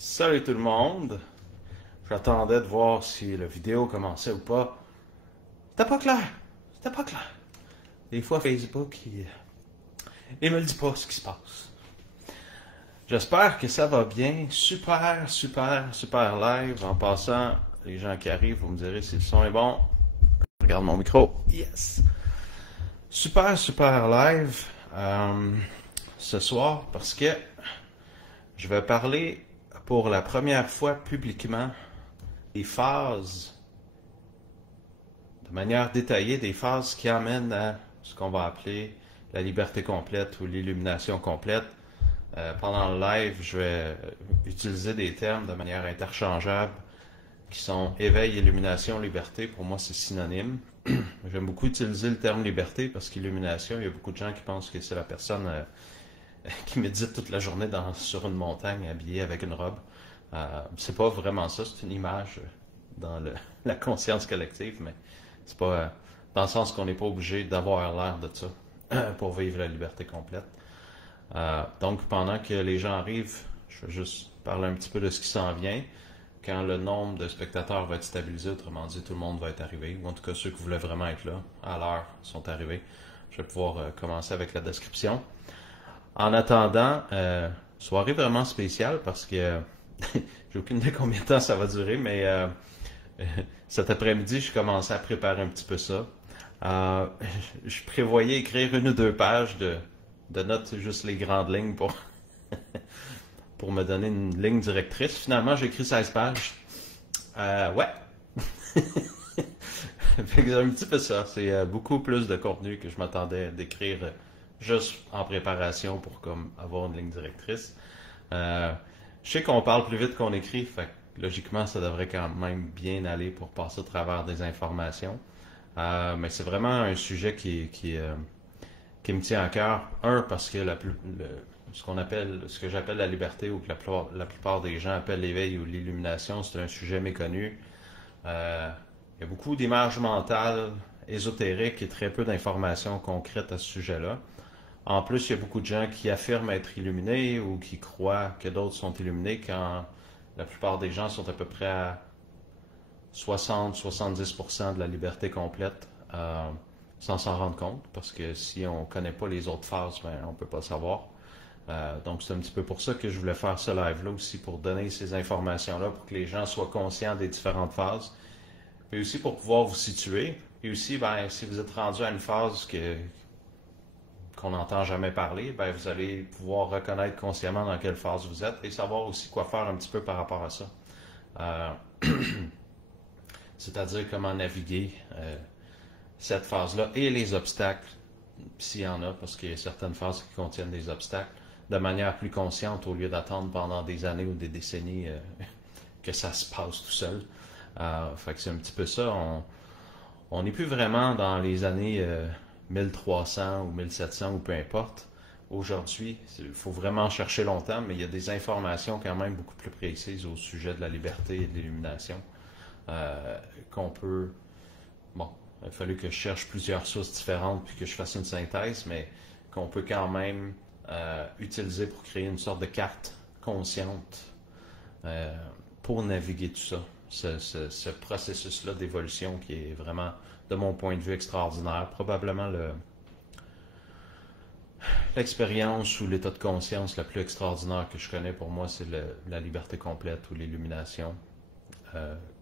Salut tout le monde! J'attendais de voir si la vidéo commençait ou pas. C'était pas clair! C'était pas clair! Des fois, Facebook, il me dit pas ce qui se passe. J'espère que ça va bien. Super, super, super live. En passant, les gens qui arrivent, vous me direz si le son est bon. Je regarde mon micro. Yes! Super, super live ce soir parce que je vais parler pour la première fois publiquement des phases, de manière détaillée, des phases qui amènent à ce qu'on va appeler la liberté complète ou l'illumination complète. Pendant le live, je vais utiliser des termes de manière interchangeable qui sont éveil, illumination, liberté. Pour moi, c'est synonyme. J'aime beaucoup utiliser le terme liberté parce qu'illumination, il y a beaucoup de gens qui pensent que c'est la personne qui médite toute la journée sur une montagne habillée avec une robe. C'est pas vraiment ça, c'est une image dans la conscience collective, mais c'est pas dans le sens qu'on n'est pas obligé d'avoir l'air de ça pour vivre la liberté complète. Donc pendant que les gens arrivent, je vais juste parler un petit peu de ce qui s'en vient. Quand le nombre de spectateurs va être stabilisé, autrement dit, tout le monde va être arrivé, ou en tout cas ceux qui voulaient vraiment être là à l'heure sont arrivés. Je vais pouvoir commencer avec la description. En attendant, soirée vraiment spéciale parce que j'ai aucune idée combien de temps ça va durer, mais cet après-midi, je commençais à préparer un petit peu ça. Je prévoyais écrire une ou deux pages de notes, juste les grandes lignes pour me donner une ligne directrice. Finalement, j'ai écrit 16 pages. Ouais. Fait que c'est un petit peu ça. C'est beaucoup plus de contenu que je m'attendais d'écrire juste en préparation pour comme avoir une ligne directrice. Je sais qu'on parle plus vite qu'on écrit, fait que logiquement, ça devrait quand même bien aller pour passer au travers des informations. Mais c'est vraiment un sujet qui me tient à cœur. Un, parce que ce que j'appelle la liberté ou que la plupart des gens appellent l'éveil ou l'illumination, c'est un sujet méconnu. Il y a beaucoup d'images mentales, ésotériques et très peu d'informations concrètes à ce sujet-là. En plus, il y a beaucoup de gens qui affirment être illuminés ou qui croient que d'autres sont illuminés quand la plupart des gens sont à peu près à 60-70% de la liberté complète sans s'en rendre compte, parce que si on ne connaît pas les autres phases, ben, on ne peut pas le savoir. Donc c'est un petit peu pour ça que je voulais faire ce live-là aussi, pour donner ces informations-là, pour que les gens soient conscients des différentes phases, et aussi pour pouvoir vous situer, et aussi, ben, si vous êtes rendu à une phase qu'on n'entend jamais parler, ben, vous allez pouvoir reconnaître consciemment dans quelle phase vous êtes et savoir aussi quoi faire un petit peu par rapport à ça. C'est-à-dire comment naviguer cette phase-là et les obstacles, s'il y en a, parce qu'il y a certaines phases qui contiennent des obstacles, de manière plus consciente au lieu d'attendre pendant des années ou des décennies que ça se passe tout seul. Fait que c'est un petit peu ça. On n'est plus vraiment dans les années 1300 ou 1700 ou peu importe. Aujourd'hui, il faut vraiment chercher longtemps, mais il y a des informations quand même beaucoup plus précises au sujet de la liberté et de l'illumination qu'on peut... Bon, il a fallu que je cherche plusieurs sources différentes puis que je fasse une synthèse, mais qu'on peut quand même utiliser pour créer une sorte de carte consciente pour naviguer tout ça. Ce processus-là d'évolution qui est vraiment, de mon point de vue, extraordinaire. Probablement l'expérience ou l'état de conscience la plus extraordinaire que je connais pour moi, c'est la liberté complète ou l'illumination,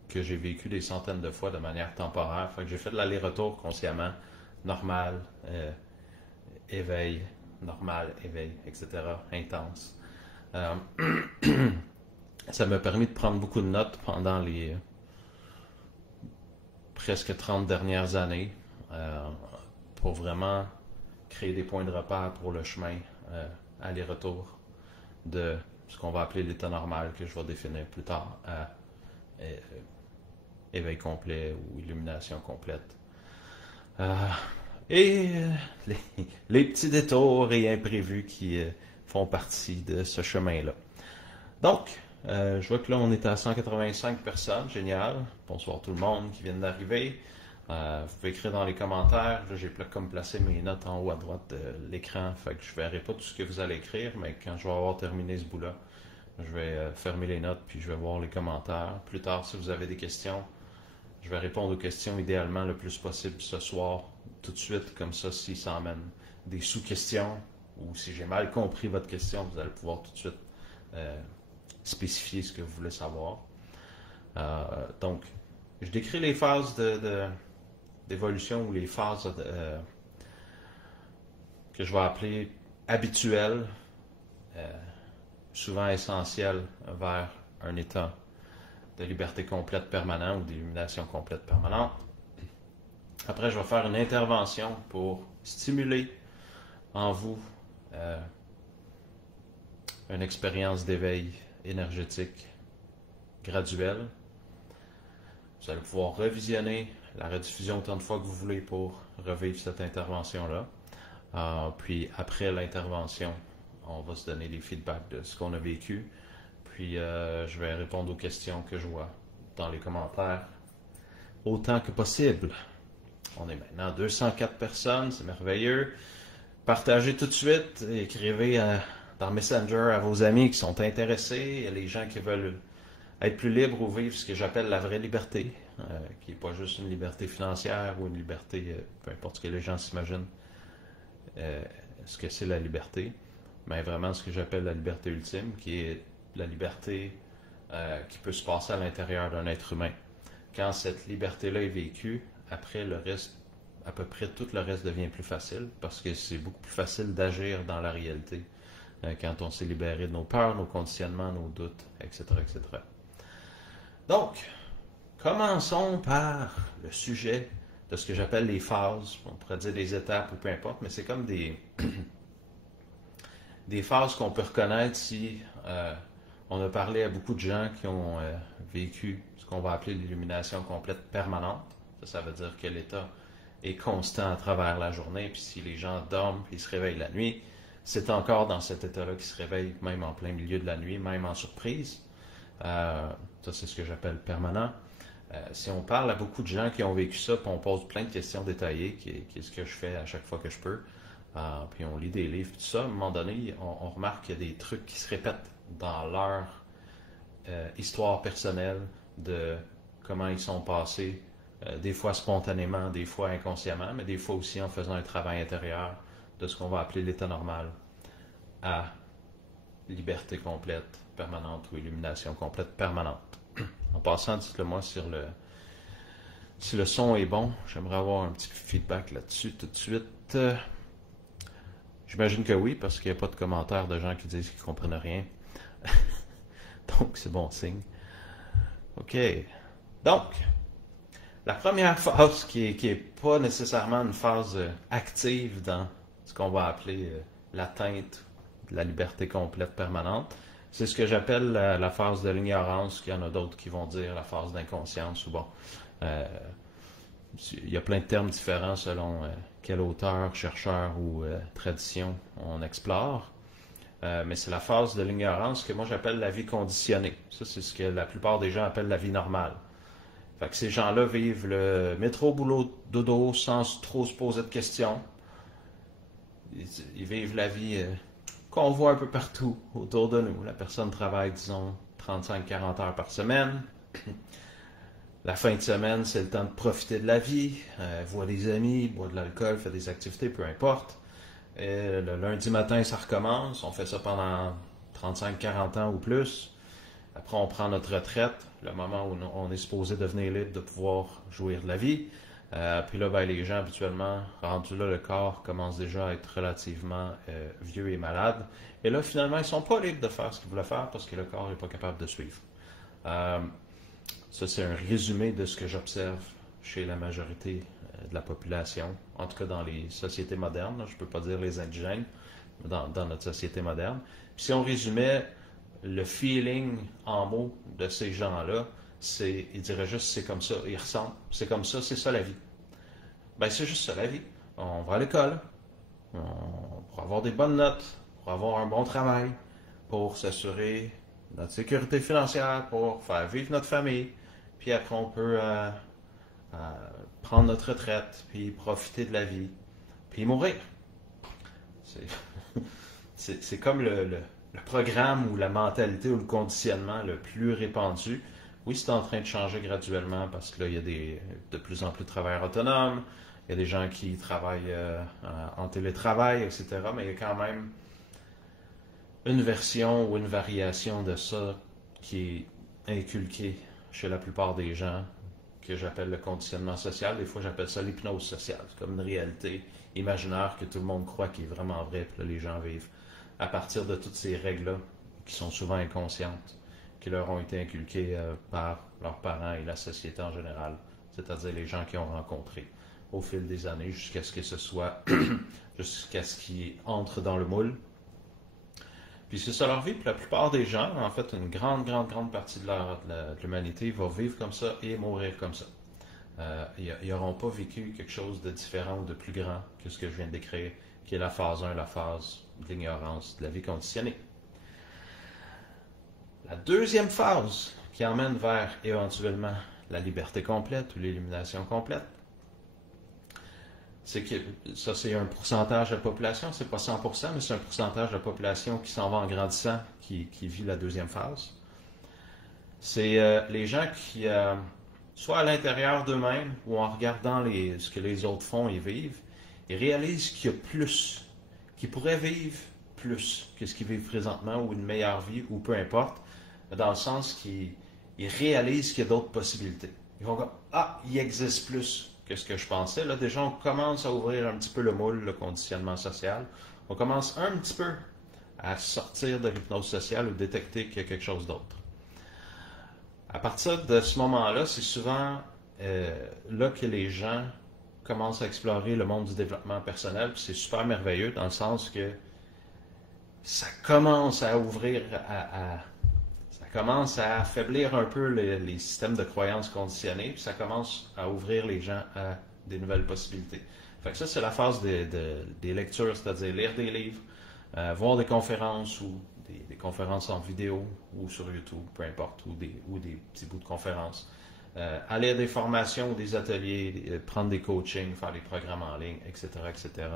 que j'ai vécu des centaines de fois de manière temporaire. Fait que j'ai fait de l'aller-retour consciemment, normal, éveil, normal, éveil, etc., intense. Ça m'a permis de prendre beaucoup de notes pendant les presque 30 dernières années pour vraiment créer des points de repère pour le chemin aller-retour de ce qu'on va appeler l'état normal, que je vais définir plus tard, à éveil complet ou illumination complète. Les petits détours et imprévus qui font partie de ce chemin-là. Donc, je vois que là, on est à 185 personnes. Génial. Bonsoir tout le monde qui vient d'arriver. Vous pouvez écrire dans les commentaires. Là, j'ai comme placé mes notes en haut à droite de l'écran. Fait que je ne verrai pas tout ce que vous allez écrire, mais quand je vais avoir terminé ce bout-là, Je vais fermer les notes puis je vais voir les commentaires. Plus tard, si vous avez des questions, je vais répondre aux questions idéalement le plus possible ce soir, tout de suite, comme ça, si ça emmène des sous-questions ou si j'ai mal compris votre question, vous allez pouvoir tout de suite spécifier ce que vous voulez savoir. Donc, je décris les phases d'évolution ou les phases que je vais appeler habituelles, souvent essentielles vers un état de liberté complète permanente ou d'illumination complète permanente. Après, je vais faire une intervention pour stimuler en vous une expérience d'éveil énergétique graduelle. Vous allez pouvoir revisionner la rediffusion autant de fois que vous voulez pour revivre cette intervention-là. Puis après l'intervention, on va se donner des feedbacks de ce qu'on a vécu. Puis je vais répondre aux questions que je vois dans les commentaires autant que possible. On est maintenant 204 personnes, c'est merveilleux. Partagez tout de suite, écrivez dans Messenger à vos amis qui sont intéressés, les gens qui veulent être plus libres ou vivre ce que j'appelle la vraie liberté, qui n'est pas juste une liberté financière ou une liberté, peu importe ce que les gens s'imaginent, ce que c'est la liberté, mais vraiment ce que j'appelle la liberté ultime, qui est la liberté qui peut se passer à l'intérieur d'un être humain. Quand cette liberté-là est vécue, après le reste, à peu près tout le reste devient plus facile, parce que c'est beaucoup plus facile d'agir dans la réalité quand on s'est libéré de nos peurs, nos conditionnements, nos doutes, etc., etc. Donc, commençons par le sujet de ce que j'appelle les phases, on pourrait dire des étapes ou peu importe, mais c'est comme des phases qu'on peut reconnaître si on a parlé à beaucoup de gens qui ont vécu ce qu'on va appeler l'illumination complète permanente. Ça veut dire que l'état est constant à travers la journée, puis si les gens dorment et se réveillent la nuit, c'est encore dans cet état-là qu'ils se réveillent même en plein milieu de la nuit, même en surprise. Ça, c'est ce que j'appelle permanent. Si on parle à beaucoup de gens qui ont vécu ça, puis on pose plein de questions détaillées, qui est ce que je fais à chaque fois que je peux, puis on lit des livres, tout ça, à un moment donné, on remarque qu'il y a des trucs qui se répètent dans leur histoire personnelle de comment ils sont passés, des fois spontanément, des fois inconsciemment, mais des fois aussi en faisant un travail intérieur de ce qu'on va appeler l'état normal à liberté complète permanente ou illumination complète permanente. En passant, dites-le moi si le son est bon. J'aimerais avoir un petit feedback là-dessus tout de suite. J'imagine que oui, parce qu'il n'y a pas de commentaires de gens qui disent qu'ils ne comprennent rien. Donc, c'est bon signe. OK. Donc, la première phase qui est pas nécessairement une phase active dans ce qu'on va appeler l'atteinte de la liberté complète permanente, c'est ce que j'appelle la phase de l'ignorance, qu'il y en a d'autres qui vont dire la phase d'inconscience, ou bon, il y a plein de termes différents selon quel auteur, chercheur ou tradition on explore. Mais c'est la phase de l'ignorance que moi j'appelle la vie conditionnée. Ça, c'est ce que la plupart des gens appellent la vie normale. Fait que ces gens-là vivent le métro, boulot, dodo sans trop se poser de questions. Ils vivent la vie qu'on voit un peu partout autour de nous. La personne travaille, disons, 35-40 heures par semaine. La fin de semaine, c'est le temps de profiter de la vie, voit des amis, boit de l'alcool, fait des activités, peu importe. Et le lundi matin, ça recommence. On fait ça pendant 35-40 ans ou plus. Après, on prend notre retraite, le moment où on est supposé devenir libre de pouvoir jouir de la vie. Puis là, les gens, habituellement, rendus là, le corps commence déjà à être relativement vieux et malade. Et là, finalement, ils ne sont pas libres de faire ce qu'ils voulaient faire parce que le corps n'est pas capable de suivre. Ça, c'est un résumé de ce que j'observe chez la majorité de la population, en tout cas dans les sociétés modernes. Là, je ne peux pas dire les indigènes, mais dans notre société moderne. Puis si on résumait le feeling en mots de ces gens-là, ils diraient juste c'est comme ça, ils ressentent, c'est comme ça, c'est ça la vie. Ben c'est juste ça la vie. On va à l'école, pour avoir des bonnes notes, pour avoir un bon travail, pour s'assurer notre sécurité financière, pour faire vivre notre famille, puis après on peut prendre notre retraite, puis profiter de la vie, puis mourir. C'est comme le le programme ou la mentalité ou le conditionnement le plus répandu. Oui, c'est en train de changer graduellement parce que là, il y a de plus en plus de travailleurs autonomes, il y a des gens qui travaillent en télétravail, etc. Mais il y a quand même une version ou une variation de ça qui est inculquée chez la plupart des gens, que j'appelle le conditionnement social. Des fois, j'appelle ça l'hypnose sociale. C'est comme une réalité imaginaire que tout le monde croit qui est vraiment vrai, puis là, les gens vivent à partir de toutes ces règles-là, qui sont souvent inconscientes, qui leur ont été inculquées par leurs parents et la société en général, c'est-à-dire les gens qui ont rencontré au fil des années, jusqu'à ce que ce soit, jusqu'à ce qu'ils entrent dans le moule. Puis c'est ça leur vie, puis la plupart des gens, en fait, une grande partie de l'humanité va vivre comme ça et mourir comme ça. Ils n'auront pas vécu quelque chose de différent ou de plus grand que ce que je viens de décrire, qui est la phase 1, la phase de l'ignorance, de la vie conditionnée. La deuxième phase qui emmène vers éventuellement la liberté complète ou l'illumination complète, c'est que ça, c'est un pourcentage de la population, c'est pas 100%, mais c'est un pourcentage de la population qui s'en va en grandissant, qui vit la deuxième phase. C'est les gens qui, soit à l'intérieur d'eux-mêmes ou en regardant ce que les autres font et vivent, ils réalisent qu'il y a plus, qu'ils pourraient vivre plus que ce qu'ils vivent présentement ou une meilleure vie ou peu importe, dans le sens qu'ils réalisent qu'il y a d'autres possibilités. Ils vont dire, ah, il existe plus que ce que je pensais. Là, déjà, on commence à ouvrir un petit peu le moule, le conditionnement social. On commence un petit peu à sortir de l'hypnose sociale ou détecter qu'il y a quelque chose d'autre. À partir de ce moment-là, c'est souvent là que les gens commencent à explorer le monde du développement personnel. Puis c'est super merveilleux dans le sens que ça commence à ouvrir, ça commence à affaiblir un peu les systèmes de croyances conditionnés, puis ça commence à ouvrir les gens à des nouvelles possibilités. Fait que ça, c'est la phase des lectures, c'est-à-dire lire des livres, voir des conférences ou des conférences en vidéo ou sur YouTube, peu importe, ou des petits bouts de conférences. Aller à des formations ou des ateliers, prendre des coachings, faire des programmes en ligne, etc., etc.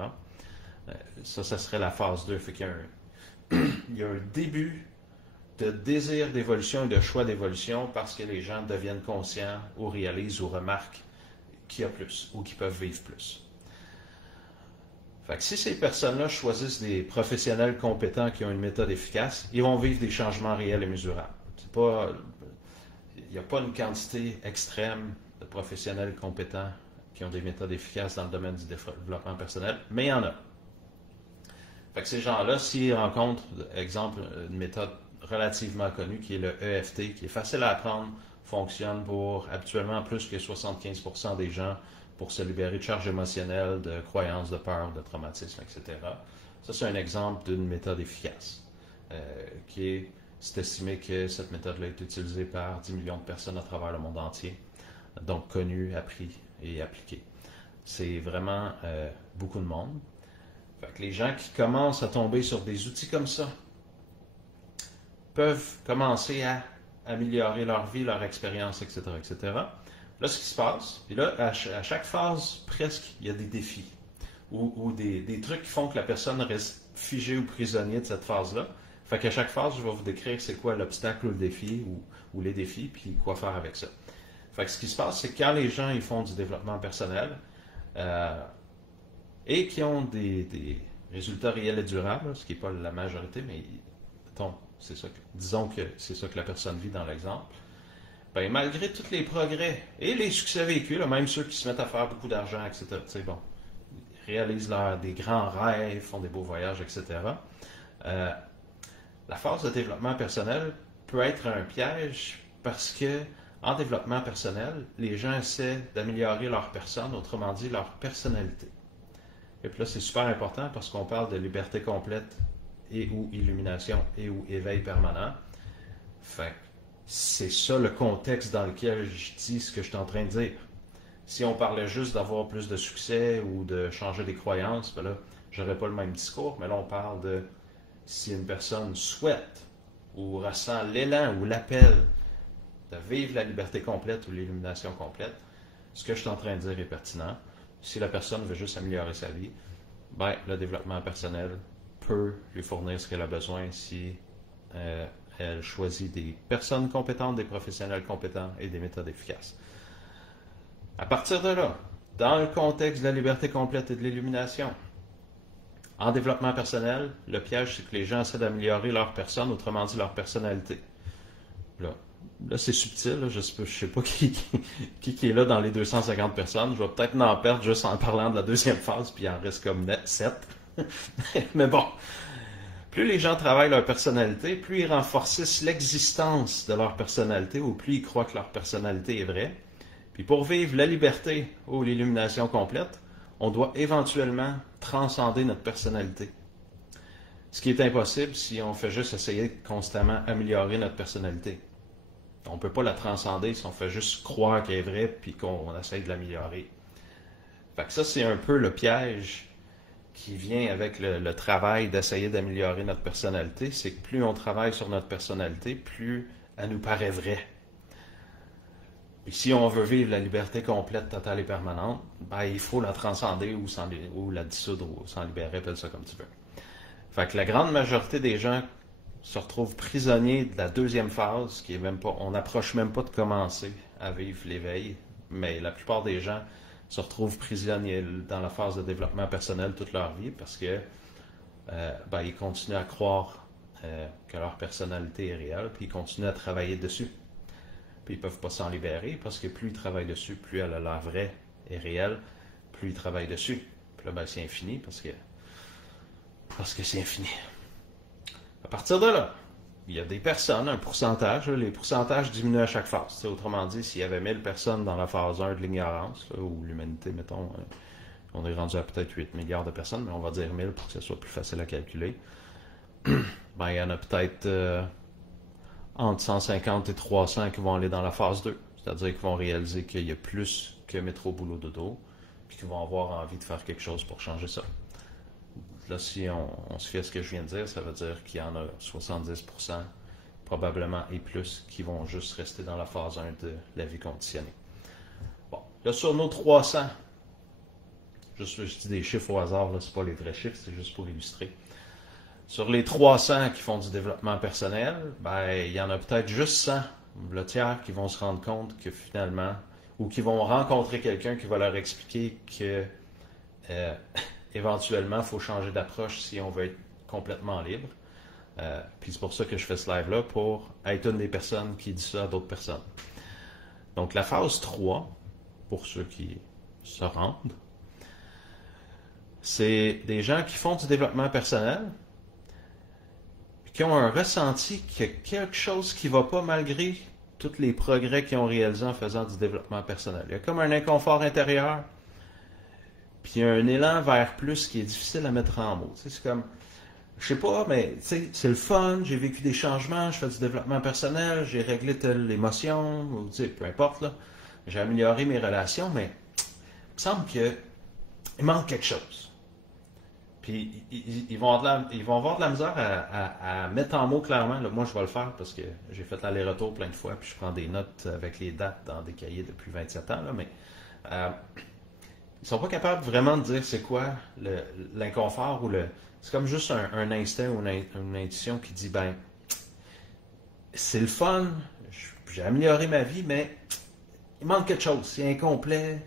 Ça serait la phase 2. Fait qu'il y a un début de désir d'évolution et de choix d'évolution parce que les gens deviennent conscients ou réalisent ou remarquent qu'il y a plus ou qu'ils peuvent vivre plus. Fait que si ces personnes-là choisissent des professionnels compétents qui ont une méthode efficace, ils vont vivre des changements réels et mesurables. Il n'y a pas une quantité extrême de professionnels compétents qui ont des méthodes efficaces dans le domaine du développement personnel, mais il y en a. Fait que ces gens-là, s'ils rencontrent, exemple, une méthode relativement connue qui est le EFT, qui est facile à apprendre, fonctionne pour habituellement plus que 75% des gens pour se libérer de charges émotionnelles, de croyances, de peur, de traumatisme, etc. Ça, c'est un exemple d'une méthode efficace c'est estimé que cette méthode-là est utilisée par 10 millions de personnes à travers le monde entier, donc connue, appris et appliquée. C'est vraiment beaucoup de monde. Fait que les gens qui commencent à tomber sur des outils comme ça peuvent commencer à améliorer leur vie, leur expérience, etc., etc. Là, ce qui se passe, puis là, à chaque phase, presque, il y a des défis ou des trucs qui font que la personne reste figée ou prisonnier de cette phase-là. Fait qu'à chaque phase, je vais vous décrire c'est quoi l'obstacle ou le défi ou les défis, puis quoi faire avec ça. Fait que ce qui se passe, c'est que quand les gens ils font du développement personnel et qui ont des résultats réels et durables, ce qui n'est pas la majorité, mais disons que c'est ça que la personne vit dans l'exemple, ben, malgré tous les progrès et les succès vécus, là, même ceux qui se mettent à faire beaucoup d'argent, etc., bon, ils réalisent des grands rêves, font des beaux voyages, etc., la phase de développement personnel peut être un piège parce que en développement personnel, les gens essaient d'améliorer leur personne, autrement dit leur personnalité. Et puis là, c'est super important parce qu'on parle de liberté complète et ou illumination et ou éveil permanent. Fait c'est ça le contexte dans lequel je dis ce que je suis en train de dire. Si on parlait juste d'avoir plus de succès ou de changer des croyances, ben là, j'aurais pas le même discours, mais là, on parle de si une personne souhaite ou ressent l'élan ou l'appel de vivre la liberté complète ou l'illumination complète, ce que je suis en train de dire est pertinent. Si la personne veut juste améliorer sa vie, ben, le développement personnel peut lui fournir ce qu'elle a besoin si Elle choisit des personnes compétentes, des professionnels compétents et des méthodes efficaces. À partir de là, dans le contexte de la liberté complète et de l'illumination, en développement personnel, le piège, c'est que les gens essaient d'améliorer leur personne, autrement dit leur personnalité. Là c'est subtil, là, je sais pas qui est là dans les 250 personnes. Je vais peut-être en perdre juste en parlant de la deuxième phase, puis il en reste comme 7. Mais bon, plus les gens travaillent leur personnalité, plus ils renforcissent l'existence de leur personnalité, ou plus ils croient que leur personnalité est vraie. Puis pour vivre la liberté ou l'illumination complète, on doit éventuellement transcender notre personnalité. Ce qui est impossible si on fait juste essayer de constamment améliorer notre personnalité. On ne peut pas la transcender si on fait juste croire qu'elle est vraie puis qu'on essaye de l'améliorer. Fait que ça, c'est un peu le piège qui vient avec le travail d'essayer d'améliorer notre personnalité. C'est que plus on travaille sur notre personnalité, plus elle nous paraît vraie. Et si on veut vivre la liberté complète, totale et permanente, ben, il faut la transcender ou la dissoudre ou s'en libérer, appelle ça comme tu veux. Fait que la grande majorité des gens se retrouvent prisonniers de la deuxième phase, qui est même pas, on n'approche même pas de commencer à vivre l'éveil, mais la plupart des gens se retrouvent prisonniers dans la phase de développement personnel toute leur vie parce que ben, ils continuent à croire que leur personnalité est réelle, puis ils continuent à travailler dessus. Puis ils ne peuvent pas s'en libérer parce que plus ils travaillent dessus, plus elle a l'air vraie et réelle, plus ils travaillent dessus. Puis là, ben, c'est infini parce que c'est infini. À partir de là, il y a des personnes, un pourcentage, là, les pourcentages diminuent à chaque phase. T'sais, autrement dit, s'il y avait 1000 personnes dans la phase 1 de l'ignorance, là, ou l'humanité, mettons, on est rendu à peut-être 8 milliards de personnes, mais on va dire 1000 pour que ce soit plus facile à calculer. Ben, il y en a peut-être entre 150 et 300 qui vont aller dans la phase 2. C'est-à-dire qu'ils vont réaliser qu'il y a plus que métro, boulot, dodo, puis qu'ils vont avoir envie de faire quelque chose pour changer ça. Là, si on se fie à ce que je viens de dire, ça veut dire qu'il y en a 70%, probablement et plus, qui vont juste rester dans la phase 1 de la vie conditionnée. Bon, là, sur nos 300, je dis des chiffres au hasard, là, c'est pas les vrais chiffres, c'est juste pour illustrer. Sur les 300 qui font du développement personnel, ben, il y en a peut-être juste 100, le tiers, qui vont se rendre compte que finalement, ou qui vont rencontrer quelqu'un qui va leur expliquer que éventuellement, il faut changer d'approche si on veut être complètement libre. Puis c'est pour ça que je fais ce live-là, pour être une des personnes qui dit ça à d'autres personnes. Donc la phase 3, pour ceux qui se rendent, c'est des gens qui font du développement personnel, puis qui ont un ressenti qu'il y a quelque chose qui ne va pas malgré tous les progrès qu'ils ont réalisés en faisant du développement personnel. Il y a comme un inconfort intérieur, puis il y a un élan vers plus qui est difficile à mettre en mots. C'est comme, je sais pas, mais c'est le fun, j'ai vécu des changements, je fais du développement personnel, j'ai réglé telle émotion, ou peu importe, là, j'ai amélioré mes relations, mais il me semble qu'il manque quelque chose. Puis ils vont avoir de la misère à mettre en mots clairement. Là, moi, je vais le faire parce que j'ai fait l'aller-retour plein de fois, puis je prends des notes avec les dates dans des cahiers depuis 27 ans, là, mais ils sont pas capables vraiment de dire c'est quoi l'inconfort ou c'est comme juste un instinct ou une intuition qui dit ben c'est le fun, j'ai amélioré ma vie, mais il manque quelque chose, c'est incomplet.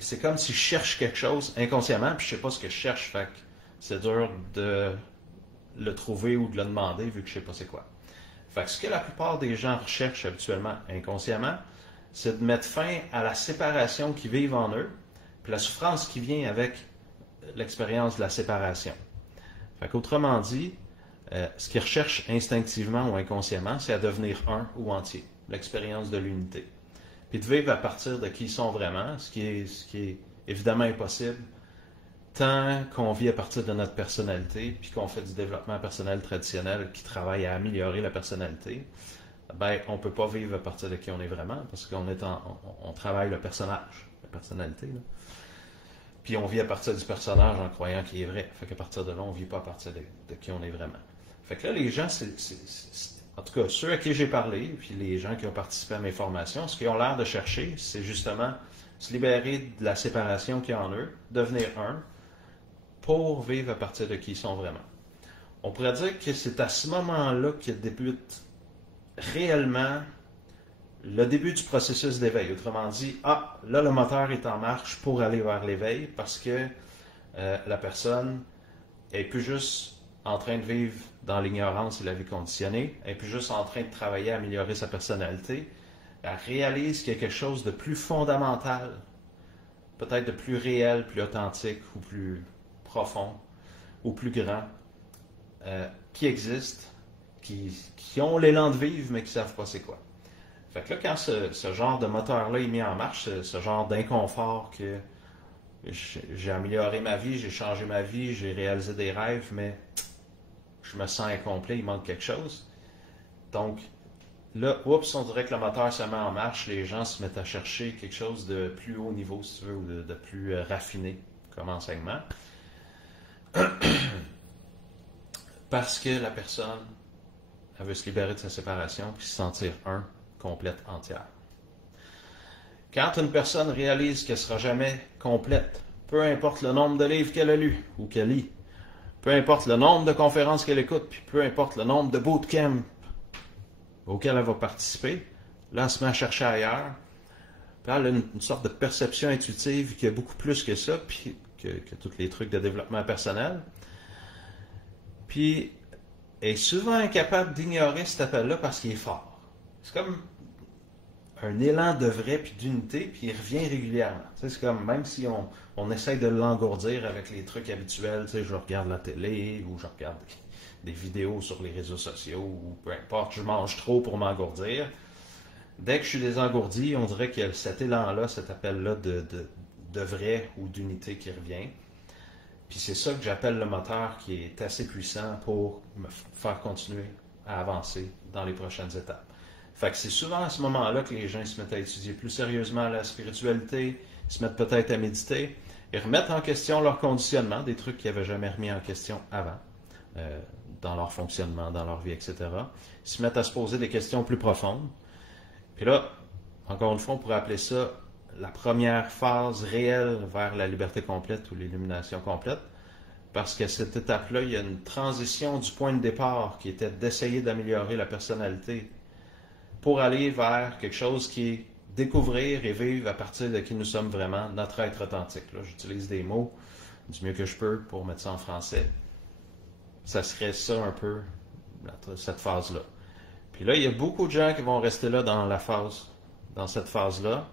C'est comme si je cherche quelque chose inconsciemment, puis je sais pas ce que je cherche, fait que c'est dur de le trouver ou de le demander vu que je sais pas c'est quoi. Fait que ce que la plupart des gens recherchent habituellement inconsciemment, c'est de mettre fin à la séparation qu'ils vivent en eux, puis la souffrance qui vient avec l'expérience de la séparation. Fait qu'autrement dit, ce qu'ils recherchent instinctivement ou inconsciemment, c'est à devenir un ou entier, l'expérience de l'unité. Puis de vivre à partir de qui ils sont vraiment, ce qui est évidemment impossible, tant qu'on vit à partir de notre personnalité, puis qu'on fait du développement personnel traditionnel qui travaille à améliorer la personnalité, ben on ne peut pas vivre à partir de qui on est vraiment, parce qu'on on travaille le personnage, la personnalité, là. Puis on vit à partir du personnage en croyant qu'il est vrai. Fait qu'à partir de là, on ne vit pas à partir de qui on est vraiment. Fait que là, les gens, en tout cas, ceux à qui j'ai parlé, puis les gens qui ont participé à mes formations, ce qu'ils ont l'air de chercher, c'est justement se libérer de la séparation qu'il y a en eux, devenir un, pour vivre à partir de qui ils sont vraiment. on pourrait dire que c'est à ce moment-là que débute réellement le début du processus d'éveil. Autrement dit, là, le moteur est en marche pour aller vers l'éveil parce que la personne n'est plus juste en train de vivre dans l'ignorance et la vie conditionnée, elle n'est plus juste en train de travailler à améliorer sa personnalité, elle réalise qu'il y a quelque chose de plus fondamental, peut-être de plus réel, plus authentique ou plus profond ou plus grand, qui existe, qui ont l'élan de vivre mais qui ne savent pas c'est quoi. Fait que là, quand ce genre de moteur-là est mis en marche, ce genre d'inconfort que j'ai amélioré ma vie, j'ai changé ma vie, j'ai réalisé des rêves, mais je me sens incomplet, il manque quelque chose. Donc, là, on dirait que le moteur se met en marche, les gens se mettent à chercher quelque chose de plus haut niveau, si tu veux, ou de plus raffiné comme enseignement. Parce que la personne, elle veut se libérer de sa séparation puis se sentir complète, entière. Quand une personne réalise qu'elle ne sera jamais complète, peu importe le nombre de livres qu'elle a lus ou qu'elle lit, peu importe le nombre de conférences qu'elle écoute, puis peu importe le nombre de bootcamps auxquels elle va participer, là, elle se met à chercher ailleurs. Puis elle a une sorte de perception intuitive qui est beaucoup plus que ça, puis que tous les trucs de développement personnel. Puis elle est souvent incapable d'ignorer cet appel-là parce qu'il est fort. C'est comme un élan de vrai puis d'unité, puis il revient régulièrement. Tu sais, c'est comme, même si on essaye de l'engourdir avec les trucs habituels, tu sais, je regarde la télé ou je regarde des vidéos sur les réseaux sociaux ou peu importe, je mange trop pour m'engourdir. Dès que je suis désengourdi, on dirait qu'il y a cet élan-là, cet appel-là de vrai ou d'unité qui revient. Puis c'est ça que j'appelle le moteur qui est assez puissant pour me faire continuer à avancer dans les prochaines étapes. Fait que c'est souvent à ce moment-là que les gens se mettent à étudier plus sérieusement la spiritualité, se mettent peut-être à méditer et remettent en question leur conditionnement, des trucs qu'ils n'avaient jamais remis en question avant, dans leur fonctionnement, dans leur vie, etc. Ils se mettent à se poser des questions plus profondes. Puis là, encore une fois, on pourrait appeler ça la première phase réelle vers la liberté complète ou l'illumination complète, parce qu'à cette étape-là, il y a une transition du point de départ qui était d'essayer d'améliorer la personnalité pour aller vers quelque chose qui est découvrir et vivre à partir de qui nous sommes vraiment, notre être authentique. Là, j'utilise des mots du mieux que je peux pour mettre ça en français. Ça serait ça un peu, cette phase-là. Puis là, il y a beaucoup de gens qui vont rester là dans cette phase-là,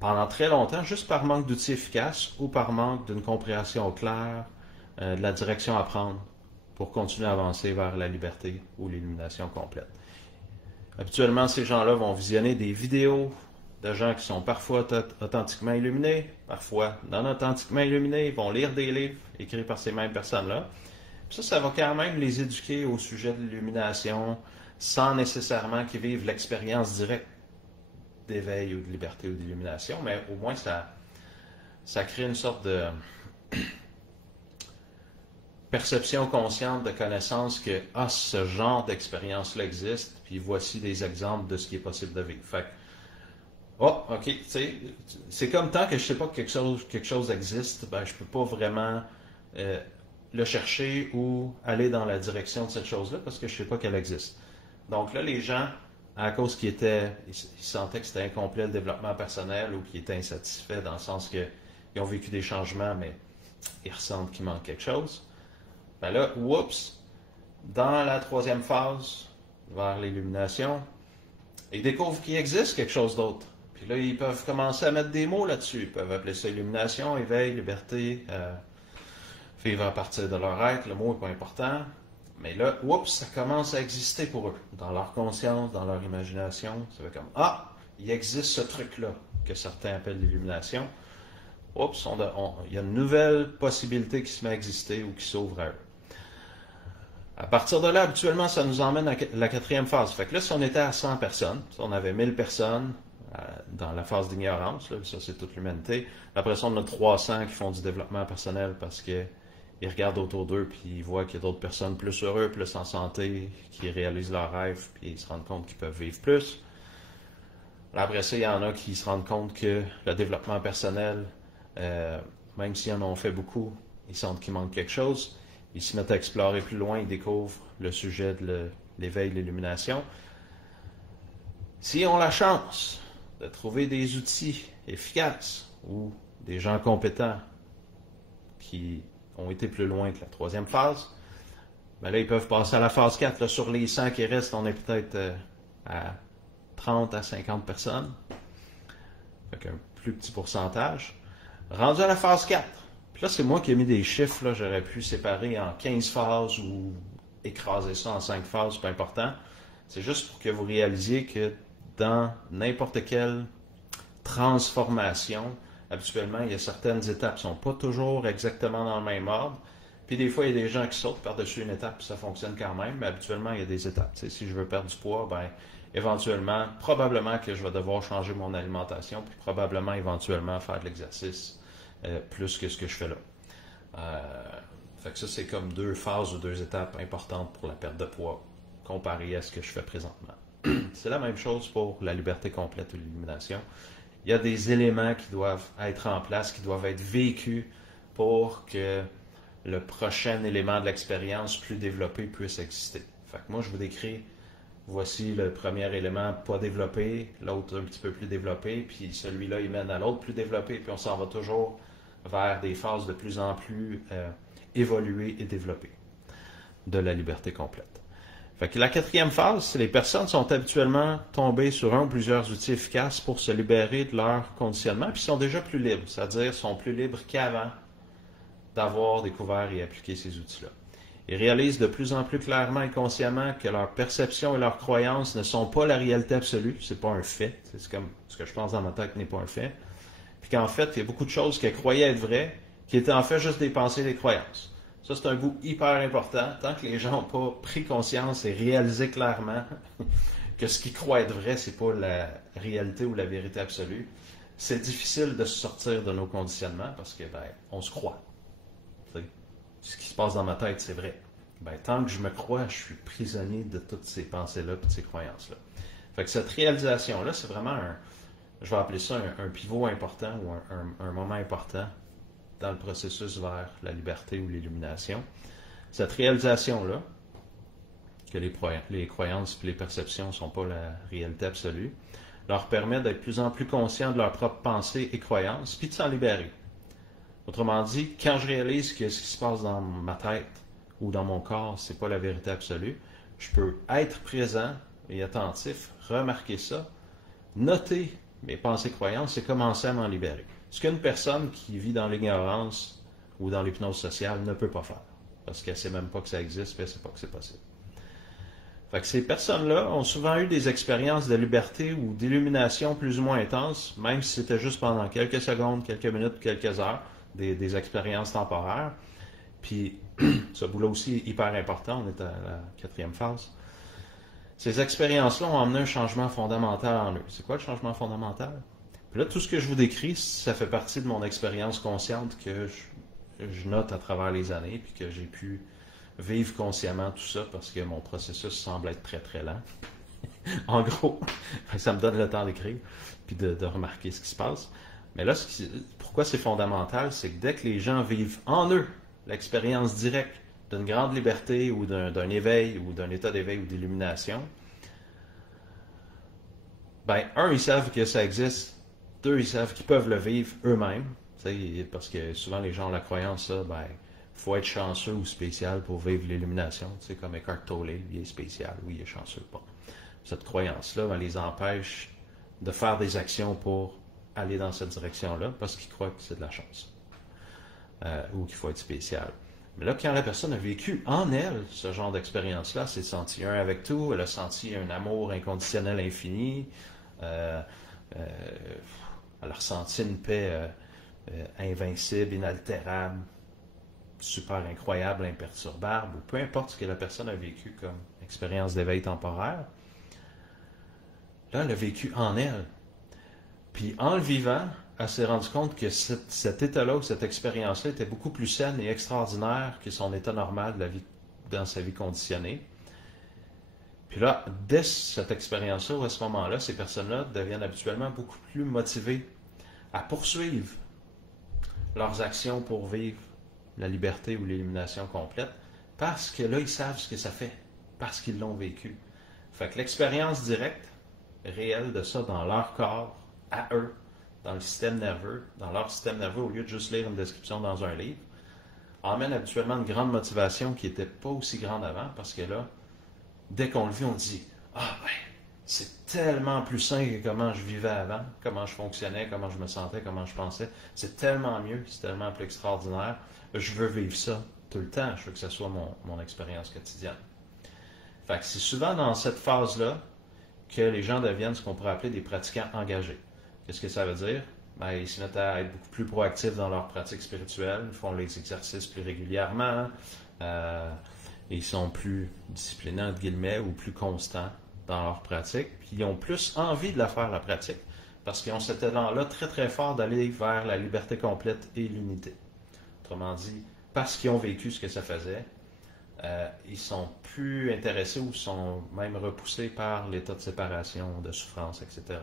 pendant très longtemps, juste par manque d'outils efficaces ou par manque d'une compréhension claire de la direction à prendre pour continuer à avancer vers la liberté ou l'illumination complète. Habituellement, ces gens-là vont visionner des vidéos de gens qui sont parfois authentiquement illuminés, parfois non authentiquement illuminés, ils vont lire des livres écrits par ces mêmes personnes-là. Puis ça va quand même les éduquer au sujet de l'illumination sans nécessairement qu'ils vivent l'expérience directe d'éveil ou de liberté ou d'illumination, mais au moins ça crée une sorte de perception consciente de connaissance que ce genre d'expérience-là existe, puis voici des exemples de ce qui est possible de vivre. Fait que, ok, tu sais, c'est comme tant que je sais pas que quelque chose existe, ben je peux pas vraiment le chercher ou aller dans la direction de cette chose-là parce que je sais pas qu'elle existe. Donc là, les gens, à cause qu'ils sentaient que c'était incomplet le développement personnel ou qu'ils étaient insatisfaits dans le sens qu'ils ont vécu des changements, mais ils ressentent qu'il manque quelque chose. Ben là, dans la troisième phase, vers l'illumination, ils découvrent qu'il existe quelque chose d'autre. Puis là, ils peuvent commencer à mettre des mots là-dessus. Ils peuvent appeler ça illumination, éveil, liberté, vivre à partir de leur être. Le mot n'est pas important. Mais là, ça commence à exister pour eux, dans leur conscience, dans leur imagination. Ça fait comme, il existe ce truc-là, que certains appellent l'illumination. Il y a une nouvelle possibilité qui se met à exister ou qui s'ouvre à eux. À partir de là, habituellement, ça nous emmène à la quatrième phase. Fait que là, si on était à 100 personnes, si on avait 1000 personnes dans la phase d'ignorance, là, ça c'est toute l'humanité. Après ça, on a 300 qui font du développement personnel parce qu'ils regardent autour d'eux puis ils voient qu'il y a d'autres personnes plus heureuses, plus en santé, qui réalisent leurs rêves puis ils se rendent compte qu'ils peuvent vivre plus. Après ça, il y en a qui se rendent compte que le développement personnel, même s'ils en ont fait beaucoup, ils sentent qu'il manque quelque chose. ils se mettent à explorer plus loin, ils découvrent le sujet de l'éveil, l'illumination. S'ils ont la chance de trouver des outils efficaces ou des gens compétents qui ont été plus loin que la troisième phase, ben là, ils peuvent passer à la phase 4. Là, sur les 100 qui restent, on est peut-être à 30 à 50 personnes. Fait un plus petit pourcentage. Rendu à la phase 4. Puis là, c'est moi qui ai mis des chiffres. Là, j'aurais pu séparer en 15 phases ou écraser ça en 5 phases, c'est pas important. C'est juste pour que vous réalisiez que dans n'importe quelle transformation, habituellement, il y a certaines étapes qui ne sont pas toujours exactement dans le même ordre. Puis des fois, il y a des gens qui sautent par-dessus une étape, puis ça fonctionne quand même, mais habituellement, il y a des étapes. T'sais, si je veux perdre du poids, ben éventuellement, probablement que je vais devoir changer mon alimentation, puis probablement, éventuellement, faire de l'exercice plus que ce que je fais là. Fait que ça, c'est comme 2 phases ou 2 étapes importantes pour la perte de poids, comparé à ce que je fais présentement. C'est la même chose pour la liberté complète ou l'illumination. Il y a des éléments qui doivent être en place, qui doivent être vécus pour que le prochain élément de l'expérience plus développé puisse exister. Fait que moi, je vous décris, voici le premier élément pas développé, l'autre un petit peu plus développé, puis celui-là, il mène à l'autre plus développé, puis on s'en va toujours vers des phases de plus en plus évoluées et développées de la liberté complète. Fait que la 4e phase, c'est les personnes sont habituellement tombées sur un ou plusieurs outils efficaces pour se libérer de leur conditionnement, puis sont déjà plus libres, c'est-à-dire sont plus libres qu'avant d'avoir découvert et appliqué ces outils-là. Ils réalisent de plus en plus clairement et consciemment que leurs perceptions et leurs croyances ne sont pas la réalité absolue, c'est pas un fait, c'est comme ce que je pense dans ma tête n'est pas un fait, puis qu'en fait, il y a beaucoup de choses qu'elles croyaient être vraies, qui étaient en fait juste des pensées et des croyances. Ça, c'est un bout hyper important. Tant que les gens n'ont pas pris conscience et réalisé clairement que ce qu'ils croient être vrai, c'est pas la réalité ou la vérité absolue, c'est difficile de se sortir de nos conditionnements parce que, on se croit. T'sais, ce qui se passe dans ma tête, c'est vrai. Tant que je me crois, je suis prisonnier de toutes ces pensées-là et de ces croyances-là. Fait que cette réalisation-là, c'est vraiment je vais appeler ça un pivot important ou un moment important dans le processus vers la liberté ou l'illumination. Cette réalisation-là, que les croyances et les perceptions ne sont pas la réalité absolue, leur permet d'être de plus en plus conscients de leurs propres pensées et croyances, puis de s'en libérer. Autrement dit, quand je réalise que ce qui se passe dans ma tête ou dans mon corps, c'est pas la vérité absolue, je peux être présent et attentif, remarquer ça, noter mes pensées et croyances et commencer à m'en libérer. Ce qu'une personne qui vit dans l'ignorance ou dans l'hypnose sociale ne peut pas faire. Parce qu'elle ne sait même pas que ça existe, et elle ne sait pas que c'est possible. Fait que ces personnes-là ont souvent eu des expériences de liberté ou d'illumination plus ou moins intenses, même si c'était juste pendant quelques secondes, quelques minutes, quelques heures, des expériences temporaires. Puis, ce bout-là aussi est hyper important, on est à la 4e phase. Ces expériences-là ont amené un changement fondamental en eux. C'est quoi le changement fondamental? Puis là, tout ce que je vous décris, ça fait partie de mon expérience consciente que je note à travers les années, puis que j'ai pu vivre consciemment tout ça, parce que mon processus semble être très, très lent. En gros, ça me donne le temps d'écrire, puis de remarquer ce qui se passe. Mais là, pourquoi c'est fondamental, c'est que dès que les gens vivent en eux l'expérience directe d'une grande liberté ou d'un éveil ou d'un état d'éveil ou d'illumination, ils savent que ça existe. 2, ils savent qu'ils peuvent le vivre eux-mêmes. Parce que souvent, les gens ont la croyance, faut être chanceux ou spécial pour vivre l'illumination. Comme Eckhart Tolle, lui, il est spécial, oui, il est chanceux. Bon. Cette croyance-là, les empêche de faire des actions pour aller dans cette direction-là, parce qu'ils croient que c'est de la chance. Ou qu'il faut être spécial. Mais là, quand la personne a vécu en elle ce genre d'expérience-là, elle s'est sentie un avec tout, elle a senti un amour inconditionnel infini, elle a ressenti une paix invincible, inaltérable, super incroyable, imperturbable, ou peu importe ce que la personne a vécu comme expérience d'éveil temporaire. Là, elle a vécu en elle. Puis en le vivant, elle s'est rendue compte que cet état-là ou cette expérience-là était beaucoup plus saine et extraordinaire que son état normal de la vie, dans sa vie conditionnée. Puis là, dès cette expérience-là ou à ce moment-là, ces personnes-là deviennent habituellement beaucoup plus motivées à poursuivre leurs actions pour vivre la liberté ou l'illumination complète, Parce que là, ils savent ce que ça fait, parce qu'ils l'ont vécu. Fait que l'expérience directe, réelle de ça dans leur corps, à eux, dans le système nerveux, dans leur système nerveux, au lieu de juste lire une description dans un livre, emmène habituellement une grande motivation qui n'était pas aussi grande avant, parce que là, dès qu'on le vit, on dit « Ah ben, c'est tellement plus sain que comment je vivais avant, comment je fonctionnais, comment je me sentais, comment je pensais. C'est tellement mieux, c'est tellement plus extraordinaire. Je veux vivre ça tout le temps. Je veux que ce soit mon expérience quotidienne. » Fait que c'est souvent dans cette phase-là que les gens deviennent ce qu'on pourrait appeler des pratiquants engagés. Qu'est-ce que ça veut dire? Ben, ils se mettent à être beaucoup plus proactifs dans leur pratique spirituelle, ils font les exercices plus régulièrement, ils sont plus disciplinés, entre guillemets, ou plus constants dans leur pratique, puis ils ont plus envie de la faire, la pratique, parce qu'ils ont cet élan-là très très fort d'aller vers la liberté complète et l'unité. Autrement dit, parce qu'ils ont vécu ce que ça faisait, ils sont plus intéressés ou sont même repoussés par l'état de séparation, de souffrance, etc.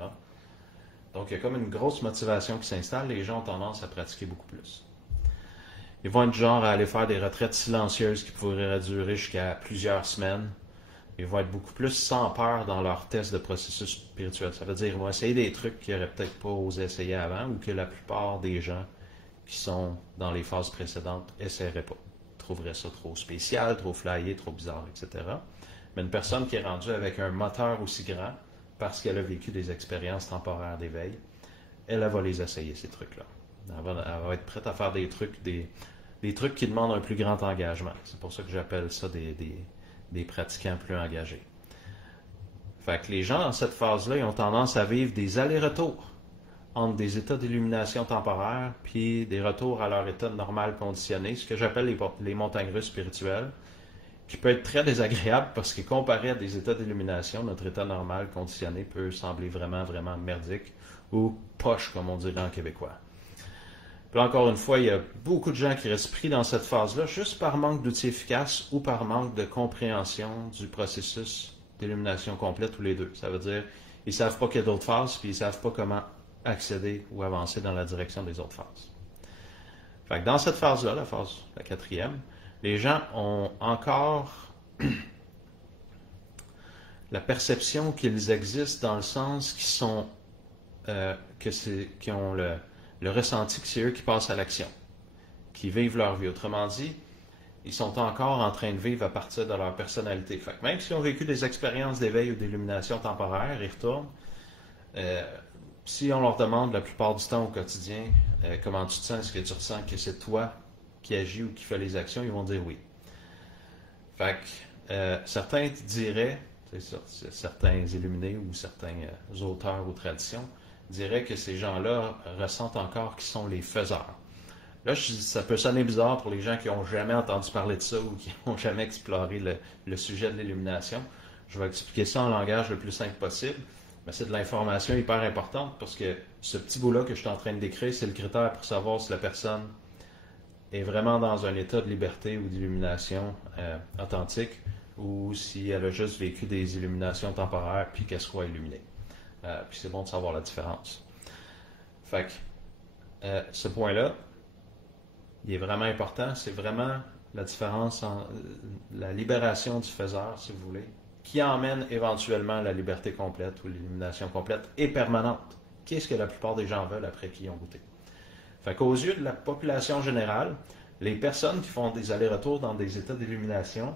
Donc, il y a comme une grosse motivation qui s'installe, les gens ont tendance à pratiquer beaucoup plus. Ils vont être genre à aller faire des retraites silencieuses qui pourraient durer jusqu'à plusieurs semaines. Ils vont être beaucoup plus sans peur dans leur test de processus spirituel. Ça veut dire qu'ils vont essayer des trucs qu'ils n'auraient peut-être pas osé essayer avant ou que la plupart des gens qui sont dans les phases précédentes n'essaieraient pas. Ils trouveraient ça trop spécial, trop flyé, trop bizarre, etc. Mais une personne qui est rendue avec un moteur aussi grand, parce qu'elle a vécu des expériences temporaires d'éveil, elle va les essayer, ces trucs-là. Elle va être prête à faire des trucs qui demandent un plus grand engagement. C'est pour ça que j'appelle ça des pratiquants plus engagés. Fait que les gens dans cette phase-là, ils ont tendance à vivre des allers-retours entre des états d'illumination temporaire puis des retours à leur état normal conditionné, ce que j'appelle les montagnes russes spirituelles, qui peut être très désagréable parce que comparé à des états d'illumination, notre état normal conditionné peut sembler vraiment, vraiment merdique ou poche, comme on dirait en québécois. Puis encore une fois, il y a beaucoup de gens qui restent pris dans cette phase-là juste par manque d'outils efficaces ou par manque de compréhension du processus d'illumination complète ou les deux. Ça veut dire ils ne savent pas qu'il y a d'autres phases puis ils ne savent pas comment accéder ou avancer dans la direction des autres phases. Fait que dans cette phase-là, la quatrième, les gens ont encore la perception qu'ils existent dans le sens qu'ils sont qui ont le ressenti que c'est eux qui passent à l'action, qui vivent leur vie. Autrement dit, ils sont encore en train de vivre à partir de leur personnalité. Fait que même s'ils ont vécu des expériences d'éveil ou d'illumination temporaire, ils retournent. Si on leur demande la plupart du temps au quotidien comment tu te sens, est-ce que tu ressens que c'est toi qui agis ou qui fait les actions, ils vont dire oui. Fait que certains diraient, certains illuminés ou certains auteurs ou traditions, diraient que ces gens-là ressentent encore qu'ils sont les faiseurs. Là, ça peut sonner bizarre pour les gens qui n'ont jamais entendu parler de ça ou qui n'ont jamais exploré le sujet de l'illumination. Je vais expliquer ça en langage le plus simple possible, mais c'est de l'information hyper importante parce que ce petit bout-là que je suis en train de décrire, c'est le critère pour savoir si la personne est vraiment dans un état de liberté ou d'illumination authentique ou si elle a juste vécu des illuminations temporaires puis qu'elle soit illuminée. Puis c'est bon de savoir la différence. Fait que ce point-là, il est vraiment important. C'est vraiment la différence entre la libération du faiseur, si vous voulez, qui emmène éventuellement la liberté complète ou l'illumination complète et permanente. Qu'est-ce que la plupart des gens veulent après qu'ils ont goûté? Fait qu'aux yeux de la population générale, les personnes qui font des allers-retours dans des états d'illumination,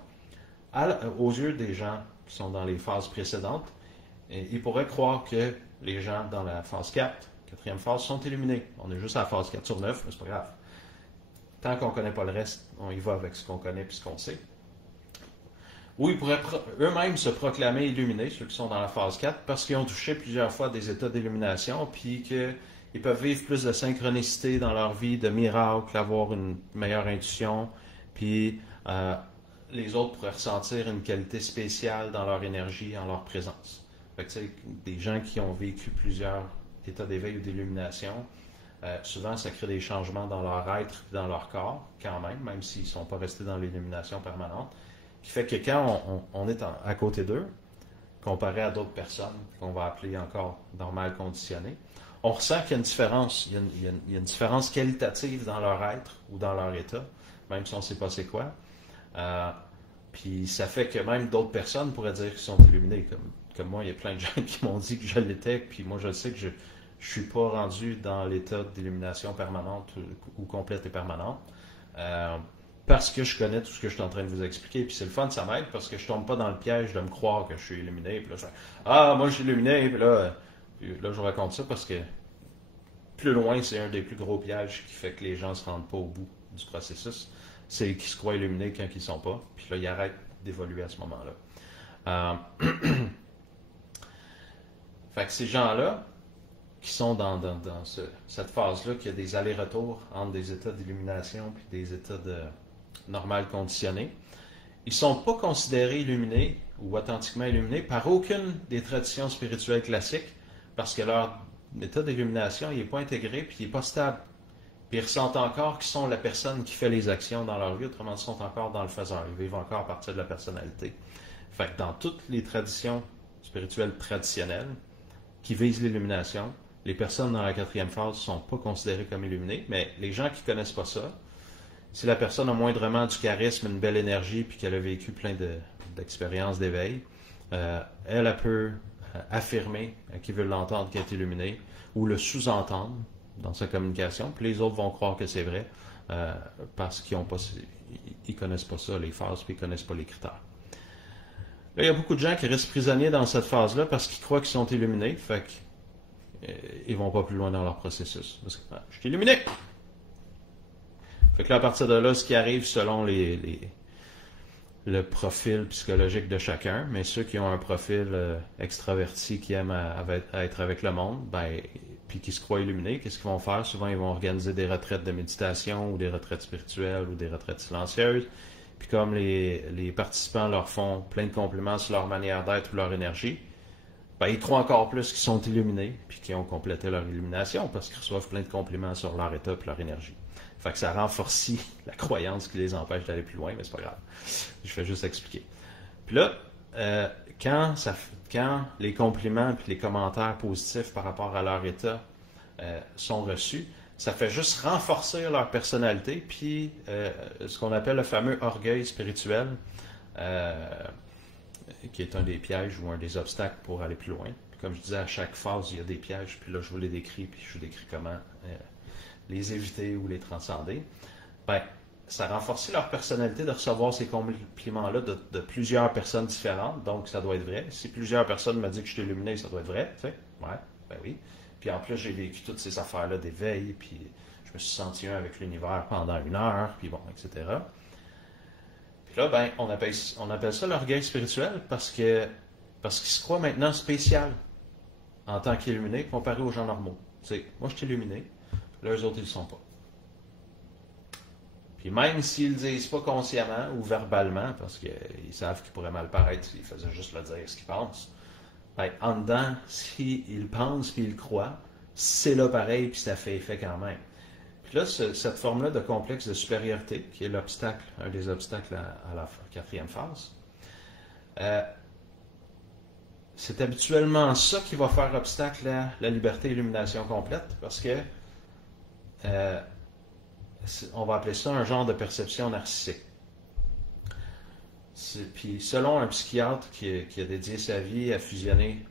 aux yeux des gens qui sont dans les phases précédentes, ils pourraient croire que les gens dans la phase 4, quatrième phase, sont illuminés. On est juste à la phase 4 sur 9, mais c'est pas grave. Tant qu'on ne connaît pas le reste, on y va avec ce qu'on connaît et ce qu'on sait. Ou ils pourraient eux-mêmes se proclamer illuminés, ceux qui sont dans la phase 4, parce qu'ils ont touché plusieurs fois des états d'illumination, puis qu'ils peuvent vivre plus de synchronicité dans leur vie, de miracles, avoir une meilleure intuition, puis les autres pourraient ressentir une qualité spéciale dans leur énergie, en leur présence. Fait que, tu sais, des gens qui ont vécu plusieurs états d'éveil ou d'illumination, souvent ça crée des changements dans leur être et dans leur corps, quand même s'ils ne sont pas restés dans l'illumination permanente, qui fait que quand on est à côté d'eux, comparé à d'autres personnes qu'on va appeler encore normales conditionnées, on ressent qu'il y a une différence, il y a une différence qualitative dans leur être ou dans leur état, même si on ne sait pas c'est quoi. Puis ça fait que même d'autres personnes pourraient dire qu'ils sont illuminés. Comme moi, il y a plein de gens qui m'ont dit que je l'étais, puis moi je sais que je suis pas rendu dans l'état d'illumination permanente ou complète et permanente. Parce que je connais tout ce que je suis en train de vous expliquer. Puis c'est le fun, ça m'aide parce que je tombe pas dans le piège de me croire que je suis illuminé. Puis là, je fais ah, moi je suis illuminé. Puis là, je vous raconte ça parce que plus loin, c'est un des plus gros pièges qui fait que les gens ne se rendent pas au bout du processus. C'est qu'ils se croient illuminés quand ils ne sont pas. Puis là, ils arrêtent d'évoluer à ce moment-là. Fait que ces gens-là, qui sont dans cette phase-là, qu'il y a des allers-retours entre des états d'illumination et des états de normal conditionnés, ils ne sont pas considérés illuminés ou authentiquement illuminés par aucune des traditions spirituelles classiques parce que leur état d'illumination n'est pas intégré puis il n'est pas stable. Puis ils ressentent encore qu'ils sont la personne qui fait les actions dans leur vie, autrement ils sont encore dans le faiseur, ils vivent encore à partir de la personnalité. Fait que dans toutes les traditions spirituelles traditionnelles qui visent l'illumination, les personnes dans la 4e phase ne sont pas considérées comme illuminées, mais les gens qui ne connaissent pas ça, si la personne a moindrement du charisme, une belle énergie, puis qu'elle a vécu plein d'expériences d'éveil, elle peut affirmer qui veut l'entendre qu'elle est illuminée, ou le sous-entendre dans sa communication, puis les autres vont croire que c'est vrai, parce qu'ils ne connaissent pas ça, les phases, puis ils ne connaissent pas les critères. Là, il y a beaucoup de gens qui restent prisonniers dans cette phase-là parce qu'ils croient qu'ils sont illuminés, fait qu'ils ne vont pas plus loin dans leur processus. Parce que, je suis illuminé! Fait que là, à partir de là, ce qui arrive selon le profil psychologique de chacun, mais ceux qui ont un profil extraverti, qui aiment être avec le monde, puis qui se croient illuminés, qu'est-ce qu'ils vont faire? Souvent, ils vont organiser des retraites de méditation ou des retraites spirituelles ou des retraites silencieuses. Puis comme les participants leur font plein de compliments sur leur manière d'être ou leur énergie, ils croient encore plus qu'ils sont illuminés puis qu'ils ont complété leur illumination parce qu'ils reçoivent plein de compliments sur leur état et leur énergie. Fait que ça renforce la croyance qui les empêche d'aller plus loin, mais c'est pas grave. Je vais juste expliquer. Puis là, quand les compliments et les commentaires positifs par rapport à leur état sont reçus, ça fait juste renforcer leur personnalité, puis ce qu'on appelle le fameux orgueil spirituel, qui est un des pièges ou un des obstacles pour aller plus loin. Puis comme je disais, à chaque phase, il y a des pièges, puis là, je vous les décris, puis je vous décris comment les éviter ou les transcender. Ça renforce leur personnalité de recevoir ces compliments-là de plusieurs personnes différentes, donc ça doit être vrai. Si plusieurs personnes me disent que je suis illuminé, ça doit être vrai, tu sais. Ouais, oui. Puis en plus, j'ai vécu toutes ces affaires-là d'éveil, puis je me suis senti un avec l'univers pendant 1 heure, puis bon, etc. Puis là, on appelle ça l'orgueil spirituel parce qu'il se croit maintenant spécial en tant qu'illuminé comparé aux gens normaux. Moi, je suis illuminé, là, eux autres, ils ne le sont pas. Puis même s'ils ne le disent pas consciemment ou verbalement, parce qu'ils savent qu'ils pourraient mal paraître s'ils faisaient juste le dire ce qu'ils pensent, en dedans, s'ils pensent puis ils croient, c'est là pareil, puis ça fait effet quand même. Puis là, cette forme-là de complexe de supériorité, qui est l'obstacle, un des obstacles à la 4e phase, c'est habituellement ça qui va faire obstacle à la liberté et l'illumination complète, parce que on va appeler ça un genre de perception narcissique. Puis selon un psychiatre qui a dédié sa vie à fusionner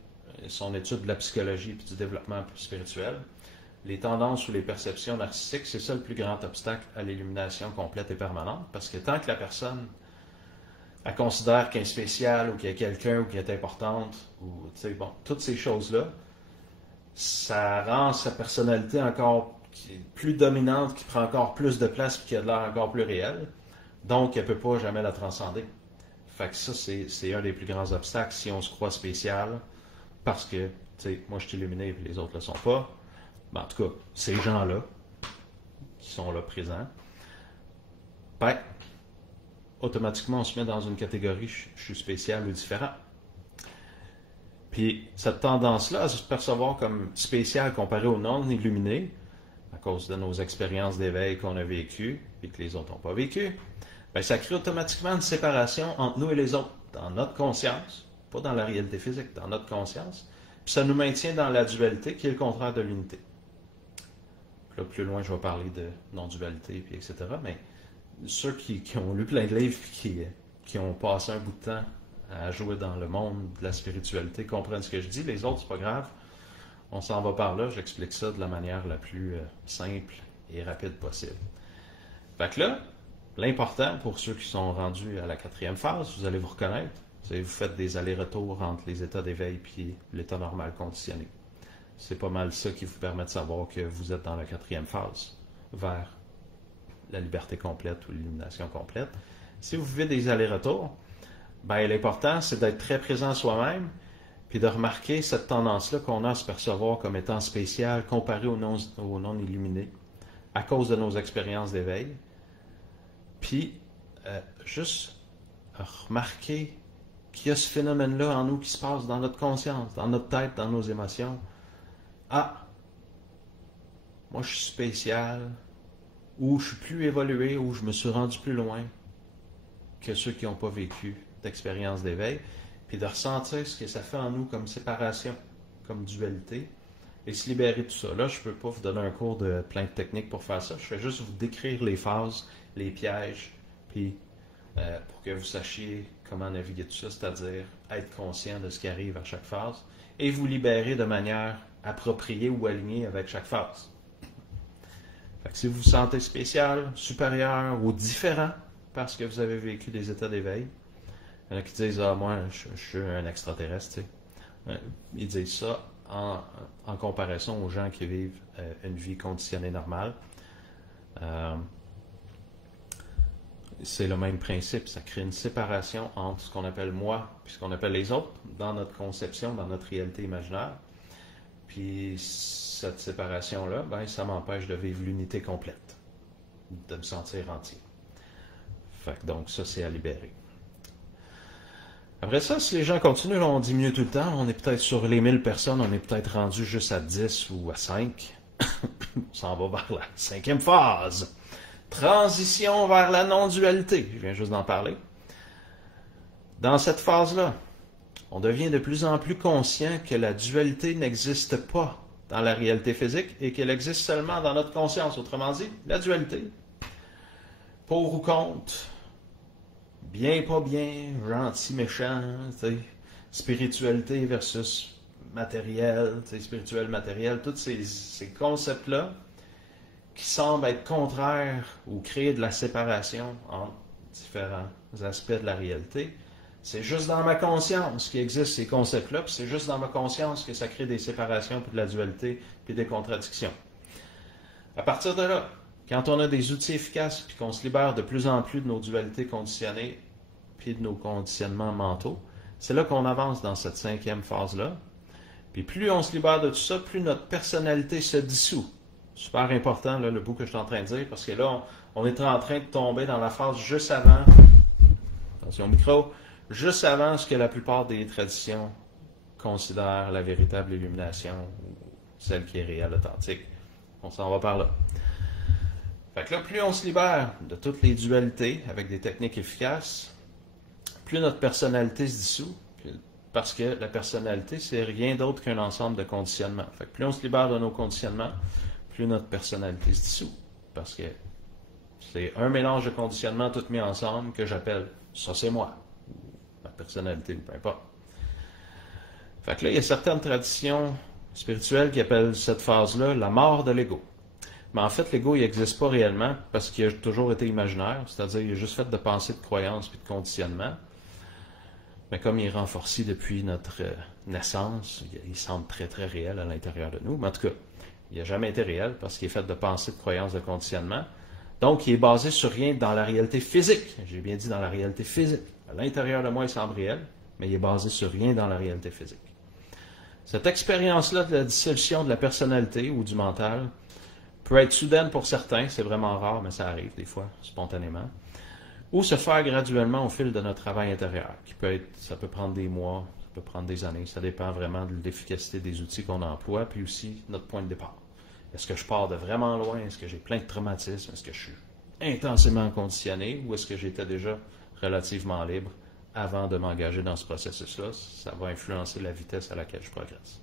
son étude de la psychologie et du développement spirituel, les tendances ou les perceptions narcissiques, c'est ça le plus grand obstacle à l'illumination complète et permanente, parce que tant que la personne elle considère qu'elle est spéciale ou qu'il y a quelqu'un ou qu'elle est importante, ou toutes ces choses-là, ça rend sa personnalité encore plus dominante, qui prend encore plus de place et qui a de l'air encore plus réel. Donc, elle ne peut pas jamais la transcender. Fait que ça, c'est un des plus grands obstacles si on se croit spécial, parce que, moi je suis illuminé et les autres ne le sont pas. En tout cas, ces gens-là, qui sont là présents, automatiquement, on se met dans une catégorie je suis spécial ou différent. Puis, cette tendance-là à se percevoir comme spécial comparé aux non-illuminés, à cause de nos expériences d'éveil qu'on a vécues et que les autres n'ont pas vécues, ça crée automatiquement une séparation entre nous et les autres, dans notre conscience, pas dans la réalité physique, dans notre conscience, puis ça nous maintient dans la dualité qui est le contraire de l'unité. Puis là, plus loin, je vais parler de non-dualité, puis etc., mais ceux qui ont lu plein de livres qui qui ont passé un bout de temps à jouer dans le monde de la spiritualité comprennent ce que je dis. Les autres, c'est pas grave. On s'en va par là. J'explique ça de la manière la plus simple et rapide possible. Fait que là, l'important pour ceux qui sont rendus à la 4e phase, vous allez vous reconnaître. Vous faites des allers-retours entre les états d'éveil et l'état normal conditionné. C'est pas mal ça qui vous permet de savoir que vous êtes dans la 4e phase, vers la liberté complète ou l'illumination complète. Si vous vivez des allers-retours, ben, l'important, c'est d'être très présent soi-même, puis de remarquer cette tendance-là qu'on a à se percevoir comme étant spécial comparé aux non-illuminés, à cause de nos expériences d'éveil. Puis, juste remarquer qu'il y a ce phénomène-là en nous qui se passe dans notre conscience, dans notre tête, dans nos émotions. Ah, moi je suis spécial, ou je suis plus évolué, ou je me suis rendu plus loin que ceux qui n'ont pas vécu d'expérience d'éveil, puis de ressentir ce que ça fait en nous comme séparation, comme dualité, et se libérer de tout ça. Là, je ne peux pas vous donner un cours de plein de techniques pour faire ça, je vais juste vous décrire les phases, les pièges, puis pour que vous sachiez comment naviguer tout ça, c'est-à-dire être conscient de ce qui arrive à chaque phase, et vous libérer de manière appropriée ou alignée avec chaque phase. Fait que si vous vous sentez spécial, supérieur ou différent parce que vous avez vécu des états d'éveil, il y en a qui disent « Ah, moi, je suis un extraterrestre. » Ils disent ça en comparaison aux gens qui vivent une vie conditionnée normale. C'est le même principe. Ça crée une séparation entre ce qu'on appelle moi et ce qu'on appelle les autres dans notre conception, dans notre réalité imaginaire. Puis cette séparation-là, ben, ça m'empêche de vivre l'unité complète, de me sentir entier. Fait que donc ça, c'est à libérer. Après ça, si les gens continuent, là, on diminue tout le temps. On est peut-être sur les 1000 personnes, on est peut-être rendu juste à 10 ou à 5. On s'en va vers la 5e phase. Transition vers la non-dualité. Je viens juste d'en parler. Dans cette phase-là, on devient de plus en plus conscient que la dualité n'existe pas dans la réalité physique et qu'elle existe seulement dans notre conscience. Autrement dit, la dualité. Pour ou contre, bien, pas bien, gentil, méchant, spiritualité versus matériel, spirituel, matériel, tous ces concepts-là qui semblent être contraires ou créer de la séparation entre différents aspects de la réalité. C'est juste dans ma conscience qu'il existe ces concepts-là, puis c'est juste dans ma conscience que ça crée des séparations, puis de la dualité, puis des contradictions. À partir de là, quand on a des outils efficaces, puis qu'on se libère de plus en plus de nos dualités conditionnées, puis de nos conditionnements mentaux, c'est là qu'on avance dans cette 5e phase-là. Puis plus on se libère de tout ça, plus notre personnalité se dissout. Super important, là, le bout que je suis en train de dire, parce que là, on est en train de tomber dans la phase juste avant, attention au micro, juste avant ce que la plupart des traditions considèrent la véritable illumination, ou celle qui est réelle, authentique. On s'en va par là. Fait que là, plus on se libère de toutes les dualités avec des techniques efficaces, plus notre personnalité se dissout, parce que la personnalité, c'est rien d'autre qu'un ensemble de conditionnements. Fait que plus on se libère de nos conditionnements, plus notre personnalité se dissout. Parce que c'est un mélange de conditionnements tout mis ensemble que j'appelle « ça c'est moi », ou ma personnalité, ou peu importe. Fait que là, il y a certaines traditions spirituelles qui appellent cette phase-là la mort de l'ego. Mais en fait, l'ego, il n'existe pas réellement parce qu'il a toujours été imaginaire, c'est-à-dire il est juste fait de pensées, de croyances puis de conditionnements. Mais comme il est renforcé depuis notre naissance, il semble très très réel à l'intérieur de nous. Mais en tout cas, il n'a jamais été réel parce qu'il est fait de pensées, de croyances, de conditionnements. Donc, il est basé sur rien dans la réalité physique. J'ai bien dit dans la réalité physique. À l'intérieur de moi, il semble réel, mais il est basé sur rien dans la réalité physique. Cette expérience-là de la dissolution de la personnalité ou du mental peut être soudaine pour certains, c'est vraiment rare, mais ça arrive des fois, spontanément, ou se faire graduellement au fil de notre travail intérieur, ça peut prendre des mois, ça peut prendre des années, ça dépend vraiment de l'efficacité des outils qu'on emploie, puis aussi notre point de départ. Est-ce que je pars de vraiment loin? Est-ce que j'ai plein de traumatismes? Est-ce que je suis intensément conditionné? Ou est-ce que j'étais déjà relativement libre avant de m'engager dans ce processus-là? Ça va influencer la vitesse à laquelle je progresse.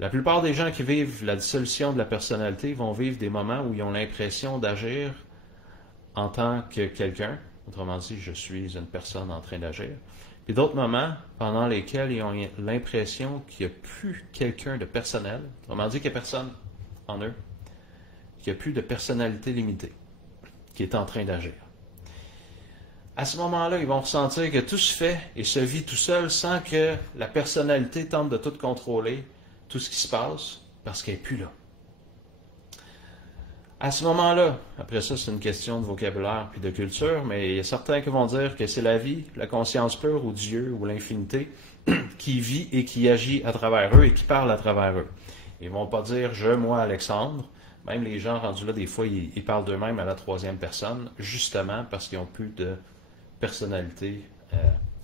La plupart des gens qui vivent la dissolution de la personnalité vont vivre des moments où ils ont l'impression d'agir en tant que quelqu'un, autrement dit, je suis une personne en train d'agir. Puis d'autres moments pendant lesquels ils ont l'impression qu'il n'y a plus quelqu'un de personnel, autrement dit qu'il n'y a personne en eux, qu'il n'y a plus de personnalité limitée qui est en train d'agir. À ce moment-là, ils vont ressentir que tout se fait et se vit tout seul sans que la personnalité tente de tout contrôler, tout ce qui se passe, parce qu'elle n'est plus là. À ce moment-là, après ça, c'est une question de vocabulaire puis de culture, mais il y a certains qui vont dire que c'est la vie, la conscience pure ou Dieu ou l'infinité qui vit et qui agit à travers eux et qui parle à travers eux. Ils ne vont pas dire « je, moi, Alexandre ». Même les gens rendus là, des fois, ils parlent d'eux-mêmes à la troisième personne, justement parce qu'ils n'ont plus de personnalité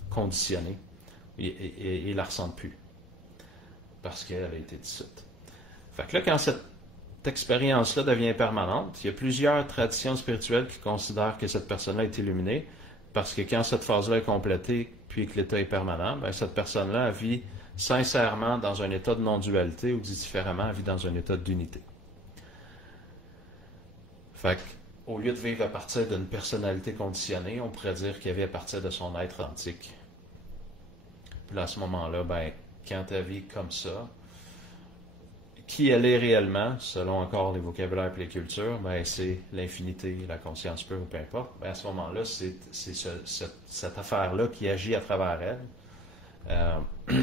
conditionnée et ils ne la ressentent plus parce qu'elle a été dissoute. Fait que là, quand cette expérience-là devient permanente, il y a plusieurs traditions spirituelles qui considèrent que cette personne-là est illuminée parce que quand cette phase-là est complétée puis que l'état est permanent, bien, cette personne-là vit sincèrement dans un état de non-dualité ou dit différemment, elle vit dans un état d'unité. Fait qu'au lieu de vivre à partir d'une personnalité conditionnée, on pourrait dire qu'elle vit à partir de son être antique. Puis là, à ce moment-là, ben, quand elle vit comme ça, qui elle est réellement, selon encore les vocabulaires et les cultures, ben, c'est l'infinité, la conscience pure ou peu importe. Ben, à ce moment-là, c'est cette affaire-là qui agit à travers elle.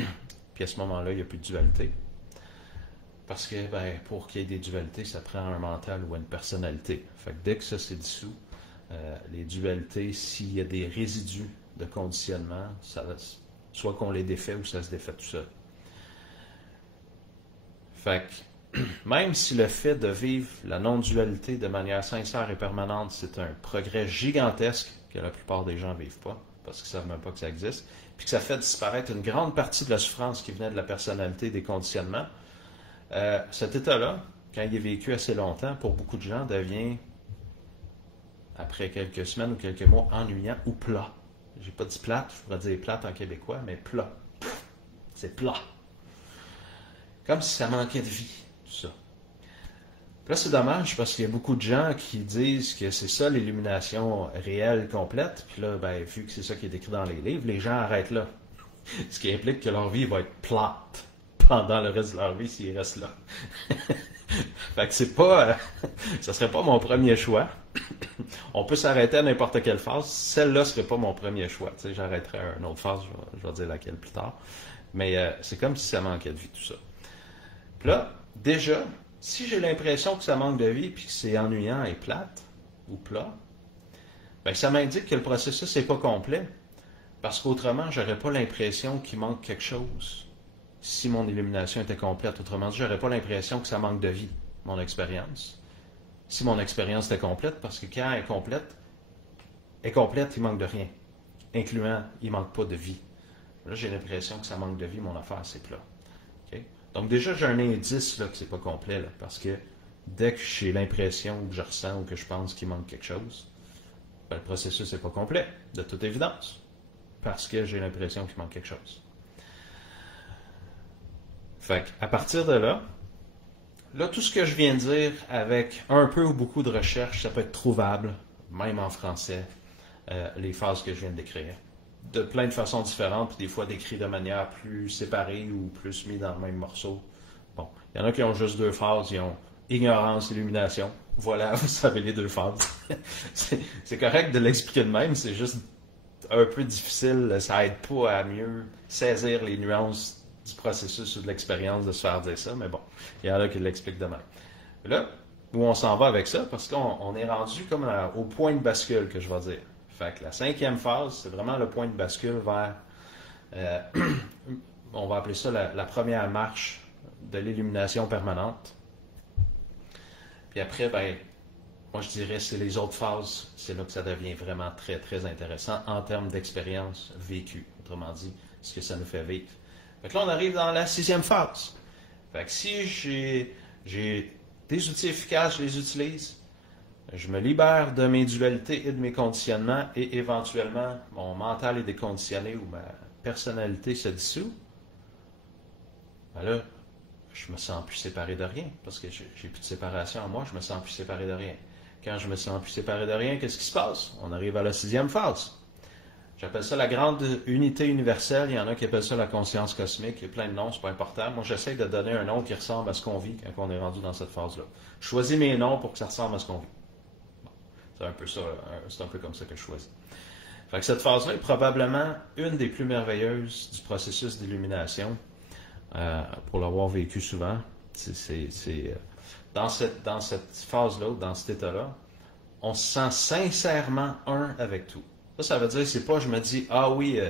Puis à ce moment-là, il n'y a plus de dualité. Parce que ben, pour qu'il y ait des dualités, ça prend un mental ou une personnalité. Fait que dès que ça s'est dissous, les dualités, s'il y a des résidus de conditionnement, soit qu'on les défait ou ça se défait tout seul. Fait que même si le fait de vivre la non-dualité de manière sincère et permanente, c'est un progrès gigantesque que la plupart des gens ne vivent pas, parce qu'ils ne savent même pas que ça existe, puis que ça fait disparaître une grande partie de la souffrance qui venait de la personnalité et des conditionnements, cet état-là, quand il est vécu assez longtemps, pour beaucoup de gens, devient, après quelques semaines ou quelques mois, ennuyant ou plat. J'ai pas dit plate, je pourrais dire plate en québécois, mais plat. C'est plat. Comme si ça manquait de vie, tout ça. Puis là, c'est dommage parce qu'il y a beaucoup de gens qui disent que c'est ça l'illumination réelle, complète. Puis là, ben, vu que c'est ça qui est écrit dans les livres, les gens arrêtent là. Ce qui implique que leur vie va être plate pendant le reste de leur vie s'ils restent là. Fait que c'est pas... ça serait pas mon premier choix. On peut s'arrêter à n'importe quelle phase. Celle-là serait pas mon premier choix. Tu sais, j'arrêterai à une autre phase, je vais dire laquelle plus tard. Mais c'est comme si ça manquait de vie, tout ça. Puis là, déjà, si j'ai l'impression que ça manque de vie puis que c'est ennuyant et plate, ou plat, bien, ça m'indique que le processus n'est pas complet. Parce qu'autrement, j'aurais pas l'impression qu'il manque quelque chose si mon illumination était complète. Autrement dit, j'aurais pas l'impression que ça manque de vie, mon expérience. Si mon expérience était complète, parce que quand elle est complète, il manque de rien. Incluant, il manque pas de vie. Là, j'ai l'impression que ça manque de vie, mon affaire, c'est plat. Okay? Donc déjà, j'ai un indice là, que c'est pas complet, là, parce que dès que j'ai l'impression, ou que je ressens, ou que je pense qu'il manque quelque chose, ben, le processus n'est pas complet, de toute évidence. Parce que j'ai l'impression qu'il manque quelque chose. Fait qu'à partir de là, tout ce que je viens de dire avec un peu ou beaucoup de recherche, ça peut être trouvable, même en français, les phases que je viens de décrire. De plein de façons différentes, puis des fois décrites de manière plus séparée ou plus mis dans le même morceau. Bon, il y en a qui ont juste deux phases, ils ont ignorance, illumination. Voilà, vous savez les deux phases. c'est correct de l'expliquer de même, c'est juste un peu difficile, ça aide pas à mieux saisir les nuances du processus ou de l'expérience de se faire dire ça, mais bon, il y en a qui l'expliquent de même. Là, où on s'en va avec ça, parce qu'on est rendu comme au point de bascule, que je vais dire. Fait que la cinquième phase, c'est vraiment le point de bascule vers, on va appeler ça la première marche de l'illumination permanente. Puis après, ben, moi je dirais c'est les autres phases, c'est là que ça devient vraiment très très intéressant en termes d'expérience vécue. Autrement dit, ce que ça nous fait vivre. Fait que là, on arrive dans la sixième phase. Fait que si j'ai des outils efficaces, je les utilise, je me libère de mes dualités et de mes conditionnements et éventuellement, mon mental est déconditionné ou ma personnalité se dissout, ben là, je me sens plus séparé de rien parce que j'ai plus de séparation en moi, je me sens plus séparé de rien. quand je me sens plus séparé de rien, qu'est-ce qui se passe? On arrive à la 6e phase. J'appelle ça la grande unité universelle. Il y en a qui appellent ça la conscience cosmique. Il y a plein de noms, c'est pas important. Moi, j'essaie de donner un nom qui ressemble à ce qu'on vit quand on est rendu dans cette phase-là. Je choisis mes noms pour que ça ressemble à ce qu'on vit. Bon, c'est un peu ça, c'est un peu comme ça que je choisis. Fait que cette phase-là est probablement une des plus merveilleuses du processus d'illumination. Pour l'avoir vécu souvent, dans cette phase-là, dans cet état-là, on se sent sincèrement un avec tout. Ça veut dire, c'est pas je me dis, ah oui,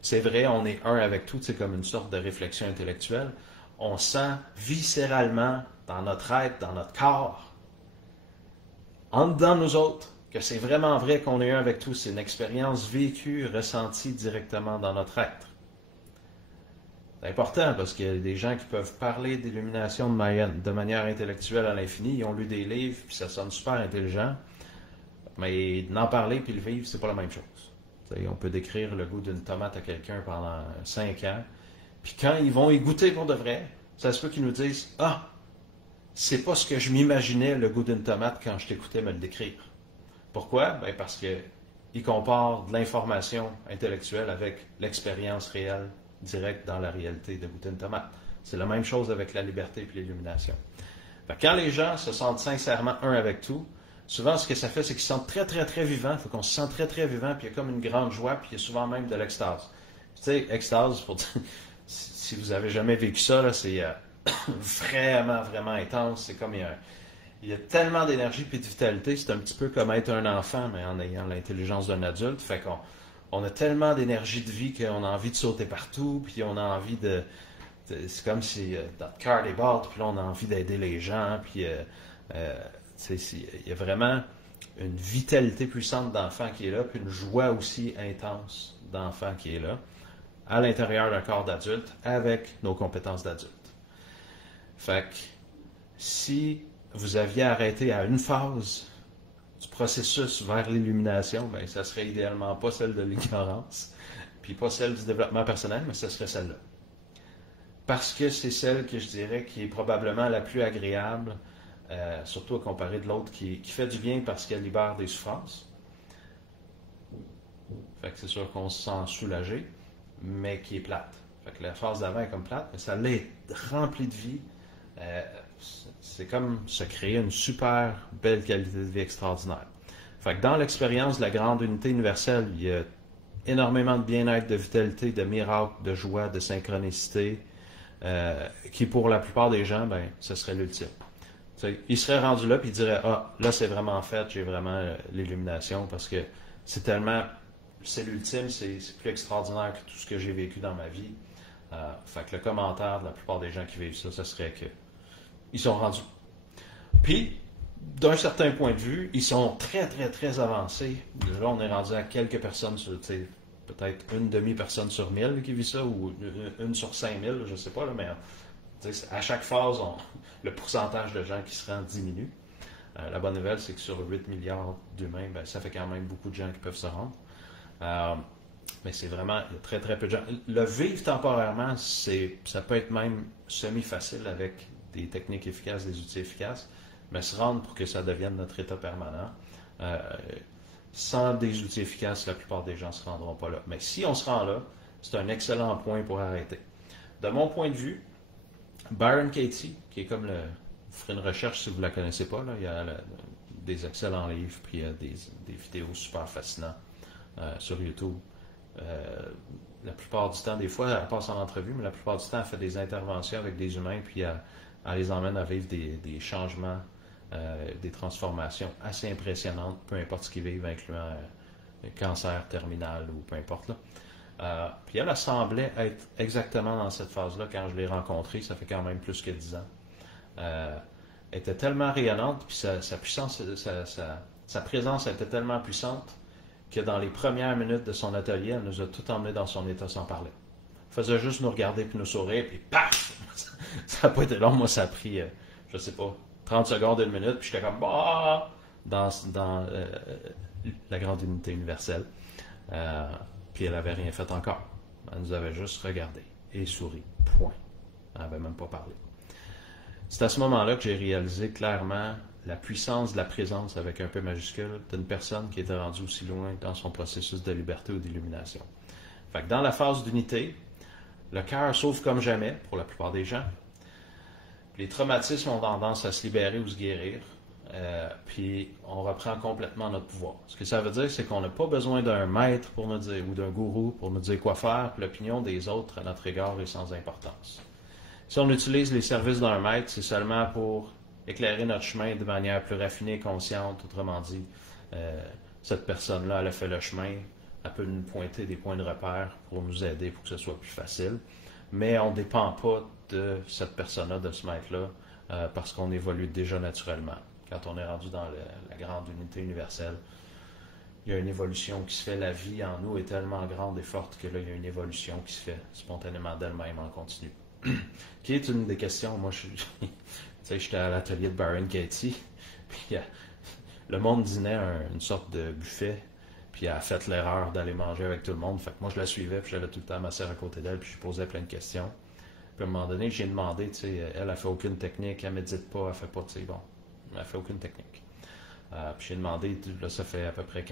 c'est vrai, on est un avec tout, c'est comme une sorte de réflexion intellectuelle. On sent viscéralement dans notre être, dans notre corps, en dedans de nous autres, que c'est vraiment vrai qu'on est un avec tout. C'est une expérience vécue, ressentie directement dans notre être. C'est important parce qu'il y a des gens qui peuvent parler d'illumination de manière intellectuelle à l'infini. Ils ont lu des livres, puis ça sonne super intelligent. Mais n'en parler puis le vivre, c'est pas la même chose. T'sais, on peut décrire le goût d'une tomate à quelqu'un pendant 5 ans, puis quand ils vont y goûter pour de vrai, ça se peut qu'ils nous disent « Ah, c'est pas ce que je m'imaginais le goût d'une tomate quand je t'écoutais me le décrire. » Pourquoi? Ben parce qu'ils comparent de l'information intellectuelle avec l'expérience réelle, directe dans la réalité de goûter une tomate. C'est la même chose avec la liberté et l'illumination. Quand les gens se sentent sincèrement un avec tout, souvent, ce que ça fait, c'est qu'ils se sentent très, très, très vivants. Il faut qu'on se sente très, très vivant, puis il y a comme une grande joie, puis il y a souvent même de l'extase. Tu sais, extase, pour dire, si vous avez jamais vécu ça, là, c'est vraiment, vraiment intense. C'est comme il y a tellement d'énergie et de vitalité. C'est un petit peu comme être un enfant, mais en ayant l'intelligence d'un adulte. Fait qu'on a tellement d'énergie de vie qu'on a envie de sauter partout, puis on a envie c'est comme si notre cœur déborde, puis là, on a envie d'aider les gens, puis il y a vraiment une vitalité puissante d'enfant qui est là, puis une joie aussi intense d'enfant qui est là, à l'intérieur d'un corps d'adulte, avec nos compétences d'adulte. Fait que, si vous aviez arrêté à une phase du processus vers l'illumination, ben, ça serait idéalement pas celle de l'ignorance, puis pas celle du développement personnel, mais ce serait celle-là. Parce que c'est celle que je dirais qui est probablement la plus agréable, surtout à comparer de l'autre qui fait du bien parce qu'elle libère des souffrances. Fait que c'est sûr qu'on se sent soulagé, mais qui est plate. Fait que la phase d'avant est comme plate, mais ça l'est rempli de vie. C'est comme se créer une super belle qualité de vie extraordinaire. Fait que dans l'expérience de la grande unité universelle, il y a énormément de bien-être, de vitalité, de miracles, de joie, de synchronicité, qui pour la plupart des gens, ben, ce serait l'ultime. Il serait rendu là et il dirait « Ah, là c'est vraiment fait, j'ai vraiment l'illumination parce que c'est tellement, c'est l'ultime, c'est plus extraordinaire que tout ce que j'ai vécu dans ma vie. » Fait que le commentaire de la plupart des gens qui vivent ça, ce serait que ils sont rendus. Puis, d'un certain point de vue, ils sont très, très, très avancés. Là, on est rendu à quelques personnes sur, peut-être une demi-personne sur 1000 qui vit ça, ou une sur 5000, je ne sais pas, là, mais à chaque phase, le pourcentage de gens qui se rendent diminue. La bonne nouvelle, c'est que sur 8 milliards d'humains, ben, ça fait quand même beaucoup de gens qui peuvent se rendre. Mais c'est vraiment, il y a très très peu de gens. Le vivre temporairement, ça peut être même semi-facile avec des techniques efficaces, des outils efficaces, mais se rendre pour que ça devienne notre état permanent. Sans des outils efficaces, la plupart des gens ne se rendront pas là. Mais si on se rend là, c'est un excellent point pour arrêter. De mon point de vue, Byron Katie, qui est comme vous ferez une recherche si vous ne la connaissez pas, là, il y a des excellents livres, puis il y a des vidéos super fascinantes sur YouTube. La plupart du temps, des fois, elle passe en entrevue, mais la plupart du temps, elle fait des interventions avec des humains, puis elle les emmène à vivre des changements, des transformations assez impressionnantes, peu importe ce qu'ils vivent, incluant cancer terminal ou peu importe. Là. Puis elle semblait être exactement dans cette phase-là quand je l'ai rencontrée, ça fait quand même plus que 10 ans. Elle était tellement rayonnante, puis sa puissance, sa présence était tellement puissante que dans les premières minutes de son atelier, elle nous a tout emmené dans son état sans parler. Elle faisait juste nous regarder puis nous sourire, puis paf! Ça n'a pas été long, moi ça a pris, je sais pas, 30 secondes, une minute, puis j'étais comme bah! dans la grande unité universelle. Puis elle n'avait rien fait encore. Elle nous avait juste regardé et souri. Point. Elle n'avait même pas parlé. C'est à ce moment-là que j'ai réalisé clairement la puissance de la présence avec un P majuscule d'une personne qui était rendue aussi loin dans son processus de liberté ou d'illumination. Fait que dans la phase d'unité, le cœur s'ouvre comme jamais pour la plupart des gens. Les traumatismes ont tendance à se libérer ou se guérir. Puis on reprend complètement notre pouvoir. Ce que ça veut dire, c'est qu'on n'a pas besoin d'un maître pour nous dire, ou d'un gourou pour nous dire quoi faire. L'opinion des autres à notre égard est sans importance. Si on utilise les services d'un maître, c'est seulement pour éclairer notre chemin de manière plus raffinée et consciente. Autrement dit, cette personne-là, elle a fait le chemin, elle peut nous pointer des points de repère pour nous aider pour que ce soit plus facile. Mais on ne dépend pas de cette personne-là, de ce maître-là, parce qu'on évolue déjà naturellement. Quand on est rendu dans la grande unité universelle, il y a une évolution qui se fait. La vie en nous est tellement grande et forte que là, il y a une évolution qui se fait spontanément d'elle-même en continu. Qui est une des questions. Moi, j'étais à l'atelier de Byron Katie, puis le monde dînait une sorte de buffet, puis elle a fait l'erreur d'aller manger avec tout le monde. Fait que moi, je la suivais, puis j'avais tout le temps ma sœur à côté d'elle, puis je posais plein de questions. Puis à un moment donné, j'ai demandé, elle fait aucune technique, elle médite pas, elle fait pas, bon. Elle fait aucune technique. Puis j'ai demandé, là, ça fait à peu près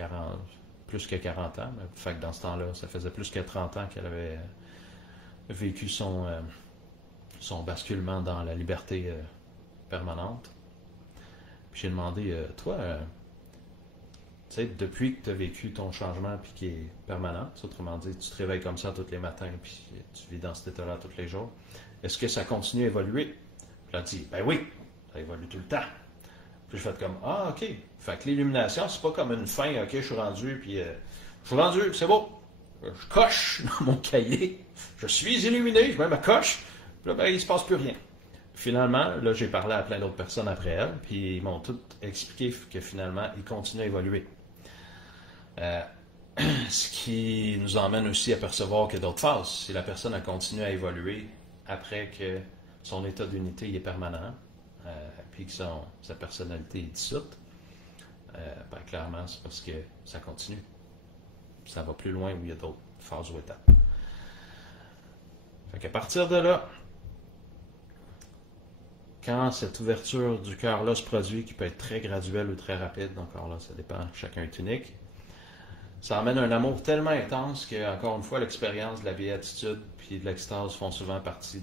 plus que 40 ans. Fait que dans ce temps-là, ça faisait plus que 30 ans qu'elle avait vécu son basculement dans la liberté permanente. Puis j'ai demandé, toi, depuis que tu as vécu ton changement puis qui est permanent, autrement dit, tu te réveilles comme ça tous les matins puis tu vis dans cet état-là tous les jours, est-ce que ça continue à évoluer? Puis elle a dit, ben oui, ça évolue tout le temps. Puis je fais comme, ah, OK. Fait que l'illumination, c'est pas comme une fin, OK, je suis rendu, puis je suis rendu, c'est beau. Je coche dans mon cahier. Je suis illuminé, je mets ma coche. Puis là, ben, il se passe plus rien. Finalement, là, j'ai parlé à plein d'autres personnes après elle, puis ils m'ont tous expliqué que finalement, ils continuent à évoluer. Ce qui nous emmène aussi à percevoir qu'il y a d'autres phases. Si la personne a continué à évoluer après que son état d'unité est permanent, puis que sa personnalité est dissoute, ben, clairement, c'est parce que ça continue. Ça va plus loin où il y a d'autres phases ou étapes. Fait qu'à partir de là, quand cette ouverture du cœur-là se produit, qui peut être très graduelle ou très rapide, donc alors là, ça dépend, chacun est unique, ça amène un amour tellement intense que, encore une fois, l'expérience de la béatitude puis de l'extase font souvent partie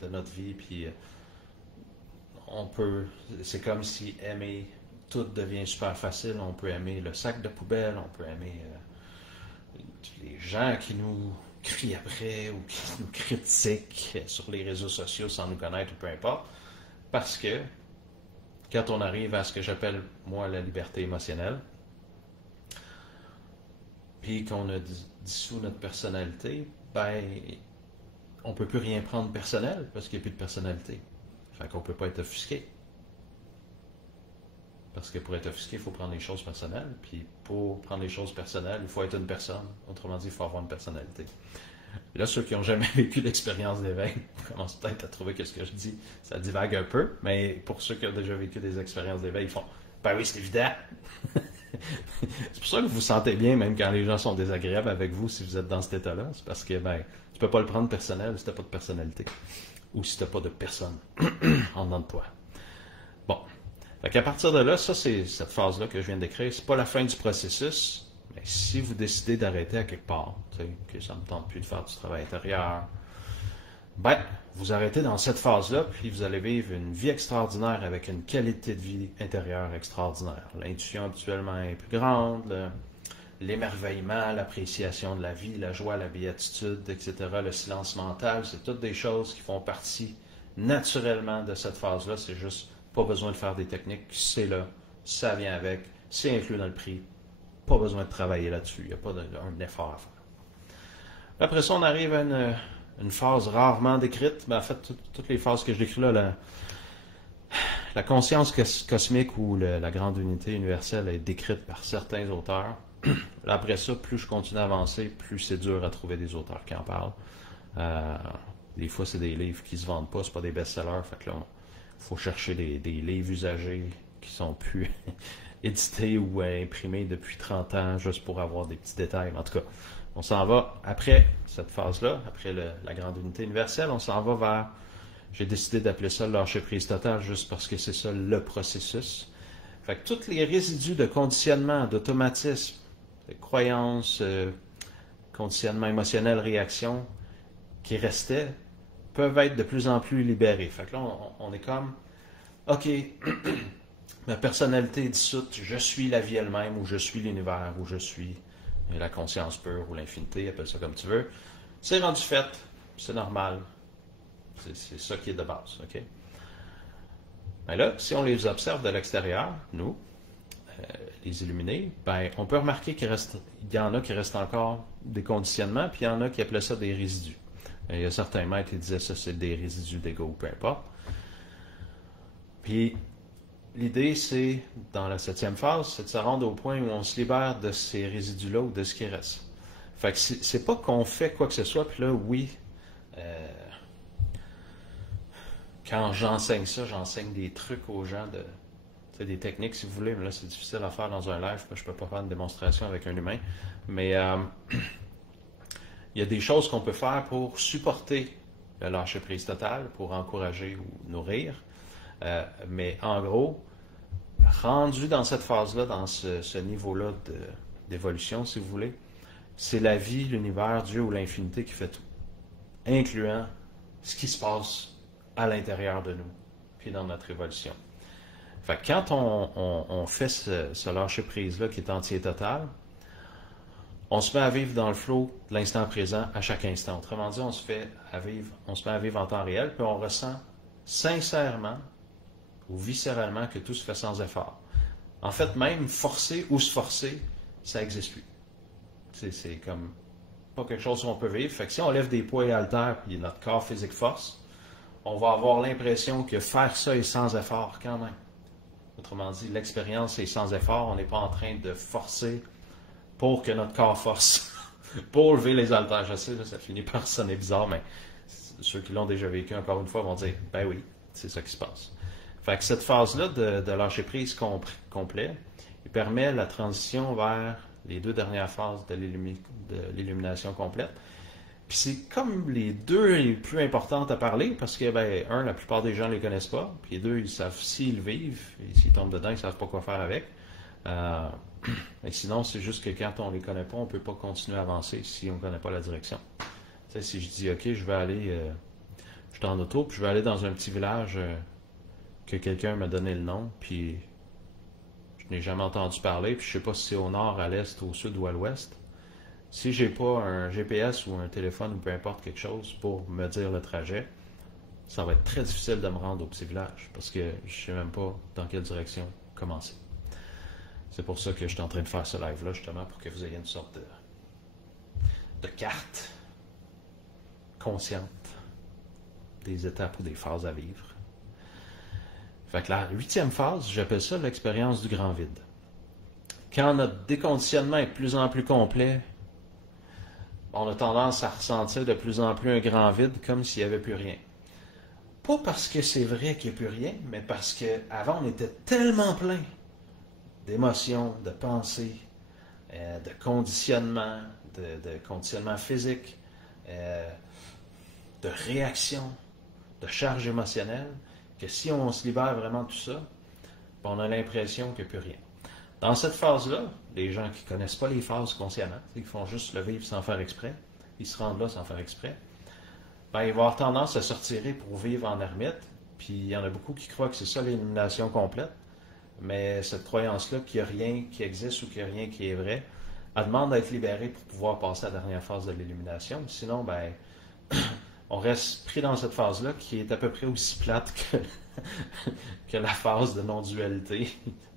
de notre vie, puis c'est comme si aimer tout devient super facile. On peut aimer le sac de poubelle, on peut aimer les gens qui nous crient après ou qui nous critiquent sur les réseaux sociaux sans nous connaître ou peu importe. Parce que quand on arrive à ce que j'appelle, moi, la liberté émotionnelle, puis qu'on a dissous notre personnalité, ben, on ne peut plus rien prendre personnel parce qu'il n'y a plus de personnalité. Fait qu'on ne peut pas être offusqué. Parce que pour être offusqué, il faut prendre les choses personnelles. Puis pour prendre les choses personnelles, il faut être une personne. Autrement dit, il faut avoir une personnalité. Là, ceux qui n'ont jamais vécu l'expérience d'éveil commencent peut-être à trouver que ce que je dis, ça divague un peu. Mais pour ceux qui ont déjà vécu des expériences d'éveil, ils font « Ben oui, c'est évident! » C'est pour ça que vous vous sentez bien, même quand les gens sont désagréables avec vous, si vous êtes dans cet état-là. C'est parce que ben, tu ne peux pas le prendre personnel si tu n'as pas de personnalité. Ou si tu n'as pas de personne en dedans de toi. Bon. Fait qu'à partir de là, ça, c'est cette phase-là que je viens de décrire. C'est pas la fin du processus, mais si vous décidez d'arrêter à quelque part, que ça ne me tente plus de faire du travail intérieur, ben, vous arrêtez dans cette phase-là, puis vous allez vivre une vie extraordinaire avec une qualité de vie intérieure extraordinaire. L'intuition habituellement est plus grande, l'émerveillement, l'appréciation de la vie, la joie, la béatitude, etc., le silence mental, c'est toutes des choses qui font partie naturellement de cette phase-là. C'est juste pas besoin de faire des techniques, c'est là, ça vient avec, c'est inclus dans le prix, pas besoin de travailler là-dessus, il n'y a pas un effort à faire. Après ça, on arrive à une phase rarement décrite, mais en fait, toutes les phases que je décris là, la conscience cosmique ou la grande unité universelle est décrite par certains auteurs. Après ça, plus je continue à avancer, plus c'est dur à trouver des auteurs qui en parlent. Des fois, c'est des livres qui ne se vendent pas, c'est pas des best-sellers. Fait que là, il faut chercher des livres usagés qui sont plus édités ou imprimés depuis 30 ans, juste pour avoir des petits détails. En tout cas, on s'en va après cette phase-là, après la grande unité universelle, on s'en va vers, j'ai décidé d'appeler ça le lâcher-prise total, juste parce que c'est ça le processus. Fait que tous les résidus de conditionnement, d'automatisme, de croyances, conditionnement émotionnel, réaction, qui restaient, peuvent être de plus en plus libérés. Fait que là, on est comme, OK, ma personnalité est dissoute, je suis la vie elle-même, ou je suis l'univers, ou je suis la conscience pure, ou l'infinité, appelle ça comme tu veux. C'est rendu fait, c'est normal. C'est ça qui est de base, OK? Mais là, si on les observe de l'extérieur, nous, les illuminés, ben, on peut remarquer qu'il y en a qui restent encore des conditionnements, puis il y en a qui appelaient ça des résidus. Il y a certains maîtres qui disaient ça, c'est des résidus d'ego, peu importe. Puis, l'idée, c'est, dans la 7e phase, c'est de se rendre au point où on se libère de ces résidus-là ou de ce qui reste. Fait que c'est pas qu'on fait quoi que ce soit, puis là, oui, quand j'enseigne ça, j'enseigne des trucs aux gens, des techniques, si vous voulez, mais là, c'est difficile à faire dans un live, je peux pas faire une démonstration avec un humain, mais il y a des choses qu'on peut faire pour supporter le lâcher-prise total, pour encourager ou nourrir, mais en gros, rendu dans cette phase-là, dans ce niveau-là d'évolution, si vous voulez, c'est la vie, l'univers, Dieu ou l'infinité qui fait tout, incluant ce qui se passe à l'intérieur de nous, puis dans notre évolution. Fait que quand on fait ce lâcher-prise-là qui est entier total, on se met à vivre dans le flow de l'instant présent à chaque instant. Autrement dit, on se met à vivre en temps réel, puis on ressent sincèrement ou viscéralement que tout se fait sans effort. En fait, même forcer ou se forcer, ça n'existe plus. C'est comme pas quelque chose qu'on peut vivre. Fait que si on lève des poids et haltères, puis notre corps physique force, on va avoir l'impression que faire ça est sans effort quand même. Autrement dit, l'expérience est sans effort. On n'est pas en train de forcer pour que notre corps force, pour lever les haltères. Je sais, là, ça finit par sonner bizarre, mais ceux qui l'ont déjà vécu encore une fois vont dire, ben oui, c'est ça qui se passe. Fait que cette phase-là de lâcher prise complet, il permet la transition vers les 2 dernières phases de l'illumination complète. Puis c'est comme les 2 les plus importantes à parler, parce que, ben, la plupart des gens ne les connaissent pas, puis les 2, ils savent s'ils vivent, et s'ils tombent dedans, ils ne savent pas quoi faire avec. Mais sinon, c'est juste que quand on ne les connaît pas, on ne peut pas continuer à avancer si on ne connaît pas la direction. Tu sais, si je dis, OK, je vais aller, je suis en auto, puis je vais aller dans un petit village que quelqu'un m'a donné le nom, puis je n'ai jamais entendu parler, puis je ne sais pas si c'est au nord, à l'est, au sud ou à l'ouest. Si j'ai pas un GPS ou un téléphone ou peu importe quelque chose pour me dire le trajet, ça va être très difficile de me rendre au petit village parce que je sais même pas dans quelle direction commencer. C'est pour ça que je suis en train de faire ce live-là, justement, pour que vous ayez une sorte de carte consciente des étapes ou des phases à vivre. Fait que la 8e phase, j'appelle ça l'expérience du grand vide. Quand notre déconditionnement est de plus en plus complet, on a tendance à ressentir de plus en plus un grand vide comme s'il n'y avait plus rien. Pas parce que c'est vrai qu'il n'y a plus rien, mais parce qu'avant on était tellement plein d'émotions, de pensées, de conditionnement, de conditionnement physique, de réactions, de charge émotionnelle, que si on se libère vraiment de tout ça, on a l'impression qu'il n'y a plus rien. Dans cette phase-là, les gens qui ne connaissent pas les phases consciemment, ils font juste le vivre sans faire exprès, ils se rendent là sans faire exprès, ben, ils vont avoir tendance à se retirer pour vivre en ermite, puis il y en a beaucoup qui croient que c'est ça l'illumination complète, mais cette croyance-là qu'il n'y a rien qui existe ou qu'il n'y a rien qui est vrai, elle demande d'être libérée pour pouvoir passer à la dernière phase de l'illumination, sinon, ben, on reste pris dans cette phase-là qui est à peu près aussi plate que la phase de non-dualité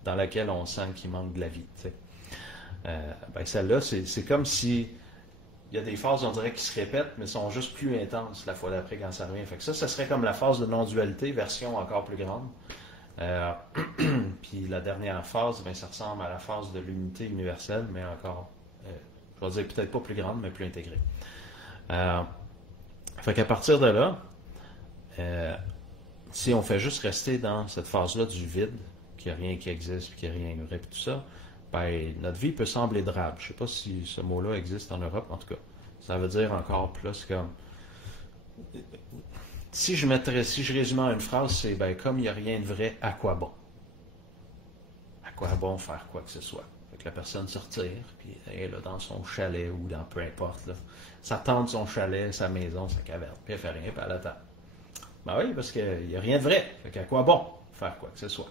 dans laquelle on sent qu'il manque de la vie. Ben celle-là, c'est comme si il y a des phases, on dirait, qui se répètent, mais sont juste plus intenses la fois d'après quand ça revient. Fait que ça serait comme la phase de non-dualité, version encore plus grande. Puis la dernière phase, ben, ça ressemble à la phase de l'unité universelle, mais encore, je vais dire peut-être pas plus grande, mais plus intégrée. Fait qu'à partir de là, si on fait juste rester dans cette phase-là du vide, qu'il n'y a rien qui existe, qu'il n'y a rien de vrai, puis tout ça, ben, notre vie peut sembler drabe. Je ne sais pas si ce mot-là existe en Europe, en tout cas. Ça veut dire encore plus comme... Si je résumais en une phrase, c'est ben, comme il n'y a rien de vrai, à quoi bon? À quoi bon faire quoi que ce soit? Fait que la personne se retire, puis elle est là dans son chalet ou dans peu importe, là, sa tente, son chalet, sa maison, sa caverne, puis elle fait rien, puis elle attend. Ben oui, parce qu'il n'y a rien de vrai. Fait qu'à quoi bon faire quoi que ce soit?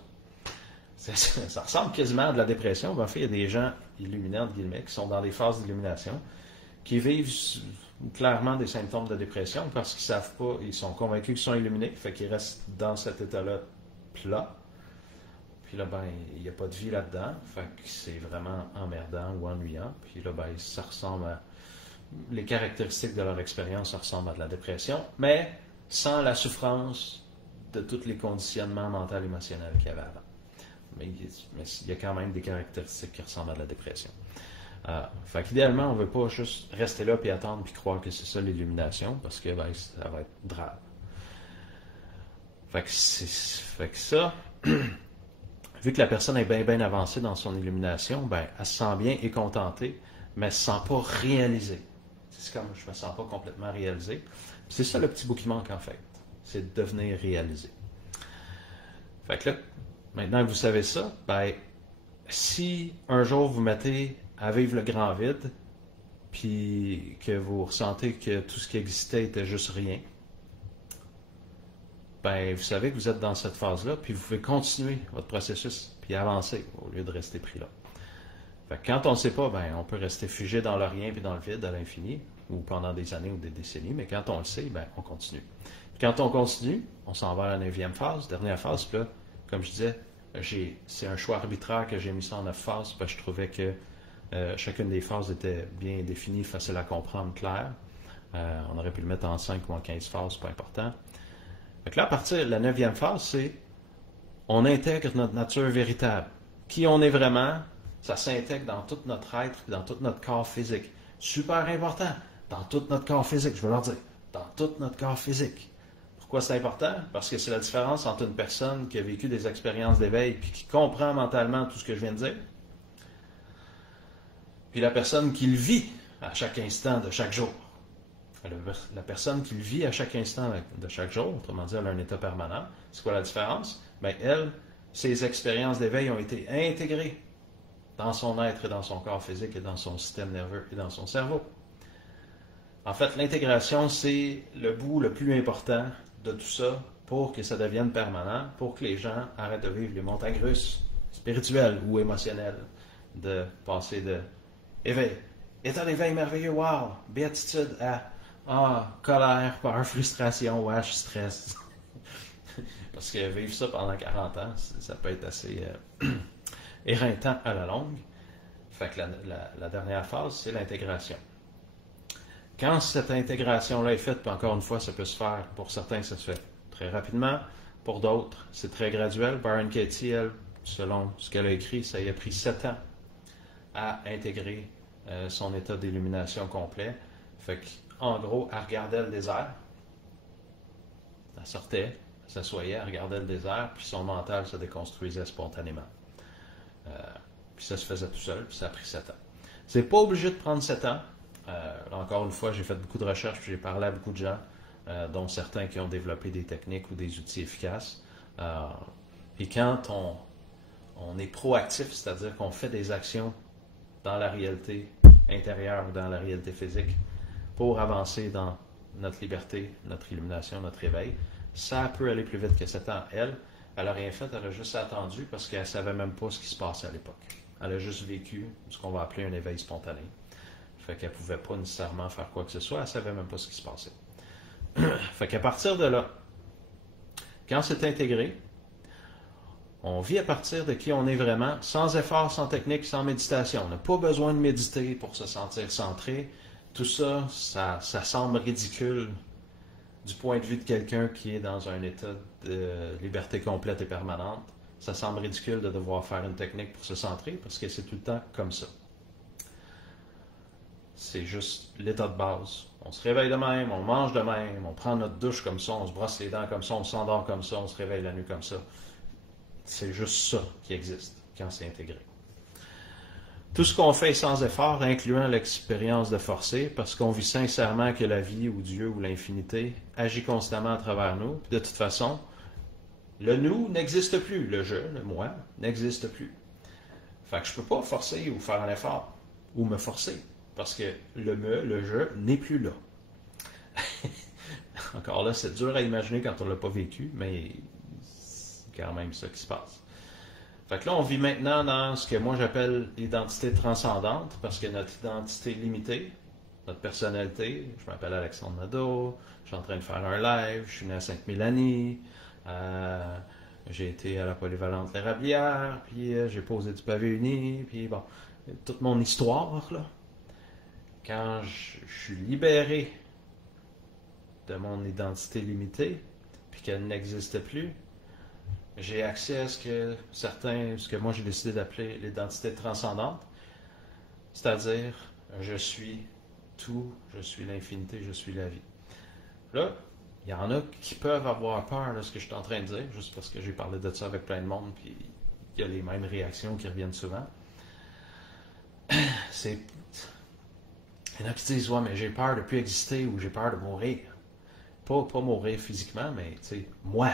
Ça ressemble quasiment à de la dépression. En fait, il y a des gens illuminés, entre guillemets, qui sont dans des phases d'illumination, qui vivent clairement des symptômes de dépression parce qu'ils savent pas, ils sont convaincus qu'ils sont illuminés, fait qu'ils restent dans cet état-là plat. Puis là, ben, il n'y a pas de vie là-dedans, fait que c'est vraiment emmerdant ou ennuyant. Puis là, ben, ça ressemble à... Les caractéristiques de leur expérience, ça ressemble à de la dépression, mais sans la souffrance de tous les conditionnements mentaux et émotionnels qu'il y avait avant. Mais il y a quand même des caractéristiques qui ressemblent à de la dépression. Fait qu'idéalement, on ne veut pas juste rester là puis attendre puis croire que c'est ça l'illumination, parce que ben, ça va être grave. Fait que ça, vu que la personne est bien avancée dans son illumination, ben, elle se sent bien et contentée, mais elle ne se sent pas réalisée. C'est comme je ne me sens pas complètement réalisé. C'est ça le petit bout qui manque en fait. C'est de devenir réalisé. Fait que là, maintenant que vous savez ça, ben, si un jour vous mettez à vivre le grand vide, puis que vous ressentez que tout ce qui existait était juste rien, ben, vous savez que vous êtes dans cette phase-là, puis vous pouvez continuer votre processus, puis avancer, au lieu de rester pris là. Fait que quand on ne sait pas, ben, on peut rester figé dans le rien puis dans le vide à l'infini, ou pendant des années ou des décennies, mais quand on le sait, ben, on continue. Puis quand on continue, on s'en va à la 9e phase, dernière phase, puis là, comme je disais, c'est un choix arbitraire que j'ai mis ça en 9 phases, parce que je trouvais que chacune des phases était bien définie, facile à comprendre, claire. On aurait pu le mettre en 5 ou en 15 phases, pas important. Fait que là, à partir de la 9e phase, c'est on intègre notre nature véritable. Qui on est vraiment, ça s'intègre dans tout notre être, dans tout notre corps physique. Super important, dans tout notre corps physique, je veux leur dire, dans tout notre corps physique. Pourquoi c'est important? Parce que c'est la différence entre une personne qui a vécu des expériences d'éveil et qui comprend mentalement tout ce que je viens de dire, puis la personne qui le vit à chaque instant de chaque jour. La personne qui le vit à chaque instant de chaque jour, autrement dit, elle a un état permanent. C'est quoi la différence? Bien, elle, ses expériences d'éveil ont été intégrées dans son être et dans son corps physique et dans son système nerveux et dans son cerveau. En fait, l'intégration, c'est le bout le plus important de tout ça pour que ça devienne permanent, pour que les gens arrêtent de vivre les montagnes russes spirituelles ou émotionnelles, de passer de éveil, état d'éveil merveilleux, wow, béatitude à colère, peur, frustration, ouais, je stresse. Parce que vivre ça pendant 40 ans, ça peut être assez éreintant à la longue. Fait que la dernière phase, c'est l'intégration. Quand cette intégration-là est faite, puis encore une fois, ça peut se faire, pour certains, ça se fait très rapidement, pour d'autres, c'est très graduel. Byron Katie, elle, selon ce qu'elle a écrit, ça y a pris 7 ans à intégrer son état d'illumination complet. Fait qu'en gros, elle regardait le désert, elle sortait, elle s'assoyait, elle regardait le désert, puis son mental se déconstruisait spontanément. Puis ça se faisait tout seul, puis ça a pris 7 ans. C'est pas obligé de prendre 7 ans. Là encore une fois, j'ai fait beaucoup de recherches, puis j'ai parlé à beaucoup de gens, dont certains qui ont développé des techniques ou des outils efficaces. Puis quand on est proactif, c'est-à-dire qu'on fait des actions dans la réalité intérieure ou dans la réalité physique pour avancer dans notre liberté, notre illumination, notre éveil, ça peut aller plus vite que 7 ans. Elle n'a rien fait, elle a juste attendu parce qu'elle ne savait même pas ce qui se passait à l'époque. Elle a juste vécu ce qu'on va appeler un éveil spontané. Fait qu'elle ne pouvait pas nécessairement faire quoi que ce soit, elle ne savait même pas ce qui se passait. Fait qu'à partir de là, quand c'est intégré, on vit à partir de qui on est vraiment, sans effort, sans technique, sans méditation. On n'a pas besoin de méditer pour se sentir centré. Tout ça, ça semble ridicule du point de vue de quelqu'un qui est dans un état de liberté complète et permanente. Ça semble ridicule de devoir faire une technique pour se centrer parce que c'est tout le temps comme ça. C'est juste l'état de base. On se réveille de même, on mange de même, on prend notre douche comme ça, on se brosse les dents comme ça, on s'endort comme ça, on se réveille la nuit comme ça. C'est juste ça qui existe quand c'est intégré. Tout ce qu'on fait est sans effort, incluant l'expérience de forcer, parce qu'on vit sincèrement que la vie ou Dieu ou l'infinité agit constamment à travers nous. Puis de toute façon, le nous n'existe plus, le je, le moi, n'existe plus. Fait que je peux pas forcer ou faire un effort, ou me forcer, parce que le je n'est plus là. Encore là, c'est dur à imaginer quand on l'a pas vécu, mais c'est quand même ça qui se passe. Fait que là, on vit maintenant dans ce que moi j'appelle l'identité transcendante, parce que notre identité limitée, notre personnalité, je m'appelle Alexandre Nadeau, je suis en train de faire un live, je suis né à Sainte-Mélanie, j'ai été à la polyvalente L'Érablière, puis j'ai posé du pavé uni, puis bon, toute mon histoire, là. Quand je suis libéré de mon identité limitée, puis qu'elle n'existe plus, j'ai accès à ce que moi j'ai décidé d'appeler l'identité transcendante, c'est-à-dire je suis tout, je suis l'infinité, je suis la vie. Là, il y en a qui peuvent avoir peur de ce que je suis en train de dire, juste parce que j'ai parlé de ça avec plein de monde, puis il y a les mêmes réactions qui reviennent souvent. Il y en a qui disent, ouais, mais j'ai peur de ne plus exister ou j'ai peur de mourir. Pas mourir physiquement, mais tu sais, moi.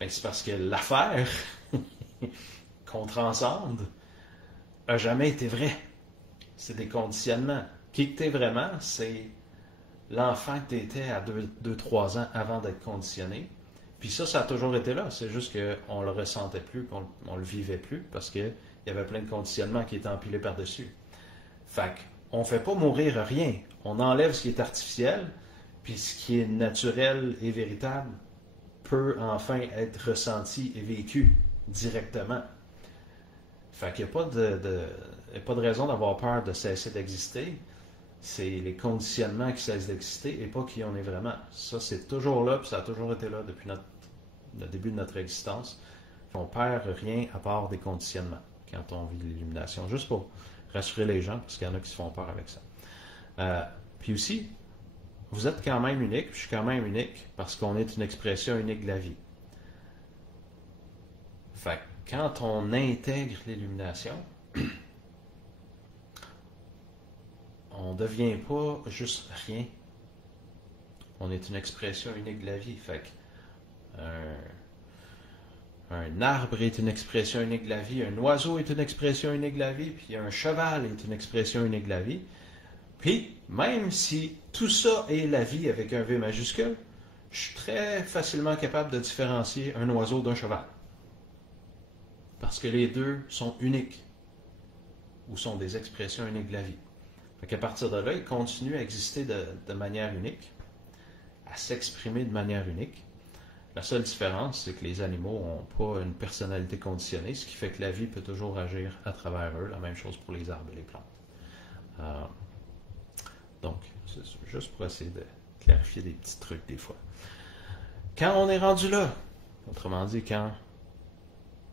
Ben, c'est parce que l'affaire qu'on transcende n'a jamais été vraie. C'est des conditionnements. Qui que t'es vraiment, c'est l'enfant que tu étais à 2-3 ans avant d'être conditionné. Puis ça a toujours été là. C'est juste qu'on ne le ressentait plus, qu'on ne le vivait plus, parce qu'il y avait plein de conditionnements qui étaient empilés par-dessus. Fait qu'on ne fait pas mourir rien. On enlève ce qui est artificiel, puis ce qui est naturel et véritable peut enfin être ressenti et vécu directement. Fait qu'il n'y a pas de raison d'avoir peur de cesser d'exister. C'est les conditionnements qui cessent d'exister et pas qui on est vraiment. Ça, c'est toujours là, puis ça a toujours été là depuis le début de notre existence. On perd rien à part des conditionnements quand on vit l'illumination. Juste pour rassurer les gens, parce qu'il y en a qui se font peur avec ça. Puis aussi, vous êtes quand même unique, je suis quand même unique, parce qu'on est une expression unique de la vie. Fait que quand on intègre l'illumination, on ne devient pas juste rien. On est une expression unique de la vie. Fait que un arbre est une expression unique de la vie, un oiseau est une expression unique de la vie, puis un cheval est une expression unique de la vie. Puis, même si tout ça est la vie avec un V majuscule, je suis très facilement capable de différencier un oiseau d'un cheval. Parce que les deux sont uniques, ou sont des expressions uniques de la vie. Fait qu'à partir de là, ils continuent à exister de manière unique, à s'exprimer de manière unique. La seule différence, c'est que les animaux n'ont pas une personnalité conditionnée, ce qui fait que la vie peut toujours agir à travers eux. La même chose pour les arbres et les plantes. Donc, c'est juste pour essayer de clarifier des petits trucs des fois. Quand on est rendu là, autrement dit, quand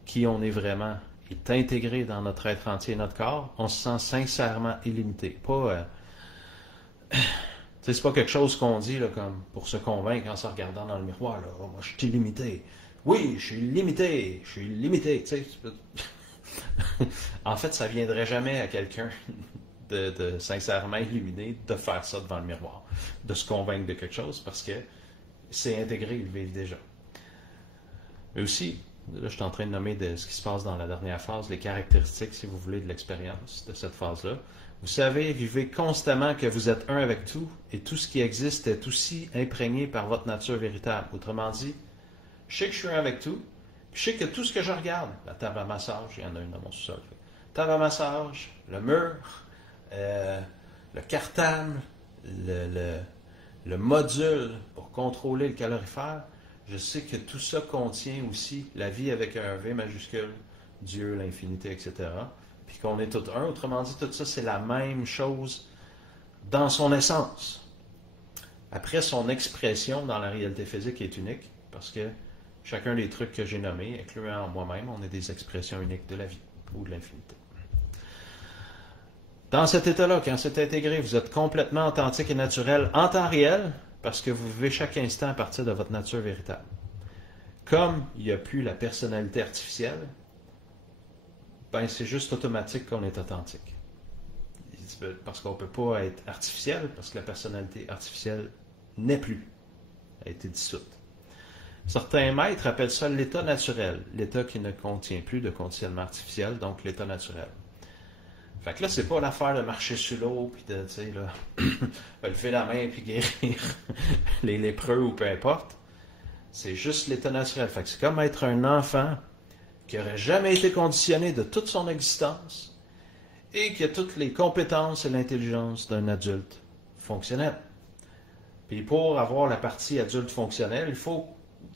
qui on est vraiment est intégré dans notre être entier et notre corps, on se sent sincèrement illimité. Pas, c'est pas quelque chose qu'on dit là, comme pour se convaincre en se regardant dans le miroir. Là, oh, moi, je suis illimité. Oui, je suis limité. Je suis limité. En fait, ça viendrait jamais à quelqu'un de sincèrement illuminé de faire ça devant le miroir, de se convaincre de quelque chose parce que c'est intégré, ils le vivent déjà. Mais aussi, là, je suis en train de nommer ce qui se passe dans la dernière phase, les caractéristiques, si vous voulez, de l'expérience de cette phase-là. Vous savez, vivez constamment que vous êtes un avec tout et tout ce qui existe est aussi imprégné par votre nature véritable. Autrement dit, je sais que je suis un avec tout, puis je sais que tout ce que je regarde, la table à massage, il y en a une dans mon sous-sol, table à massage, le mur, le cartable, le module pour contrôler le calorifère, je sais que tout ça contient aussi la vie avec un V majuscule, Dieu, l'infinité, etc. Puis qu'on est tout un. Autrement dit, tout ça, c'est la même chose dans son essence. Après, son expression dans la réalité physique est unique, parce que chacun des trucs que j'ai nommés, incluant moi-même, on est des expressions uniques de la vie ou de l'infinité. Dans cet état-là, quand c'est intégré, vous êtes complètement authentique et naturel en temps réel, parce que vous vivez chaque instant à partir de votre nature véritable. Comme il n'y a plus la personnalité artificielle, ben c'est juste automatique qu'on est authentique. Parce qu'on ne peut pas être artificiel, parce que la personnalité artificielle n'est plus. Elle a été dissoute. Certains maîtres appellent ça l'état naturel, l'état qui ne contient plus de conditionnement artificiel, donc l'état naturel. Fait que là, c'est pas l'affaire de marcher sur l'eau, puis de, tu sais, là, lever la main, puis guérir les lépreux ou peu importe. C'est juste l'état naturel. Fait que c'est comme être un enfant qui n'aurait jamais été conditionné de toute son existence et qui a toutes les compétences et l'intelligence d'un adulte fonctionnel. Puis pour avoir la partie adulte fonctionnelle, il faut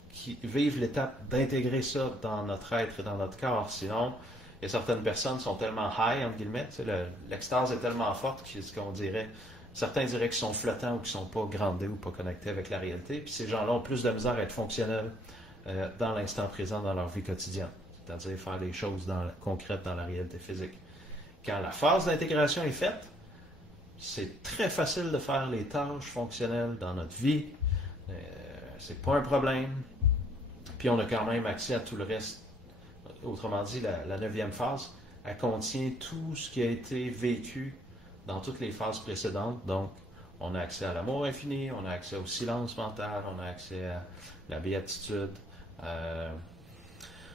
qu'ils vivent l'étape d'intégrer ça dans notre être et dans notre corps. Sinon, il y a certaines personnes qui sont tellement high, entre guillemets, tu sais, l'extase est tellement forte qu'on dirait, certains diraient qu'ils sont flottants ou qu'ils ne sont pas grandés ou pas connectés avec la réalité. Puis ces gens-là ont plus de misère à être fonctionnels dans l'instant présent dans leur vie quotidienne, c'est-à-dire faire des choses concrètes dans la réalité physique. Quand la phase d'intégration est faite, c'est très facile de faire les tâches fonctionnelles dans notre vie. C'est pas un problème. Puis on a quand même accès à tout le reste. Autrement dit, la 9e phase, elle contient tout ce qui a été vécu dans toutes les phases précédentes. Donc, on a accès à l'amour infini, on a accès au silence mental, on a accès à la béatitude,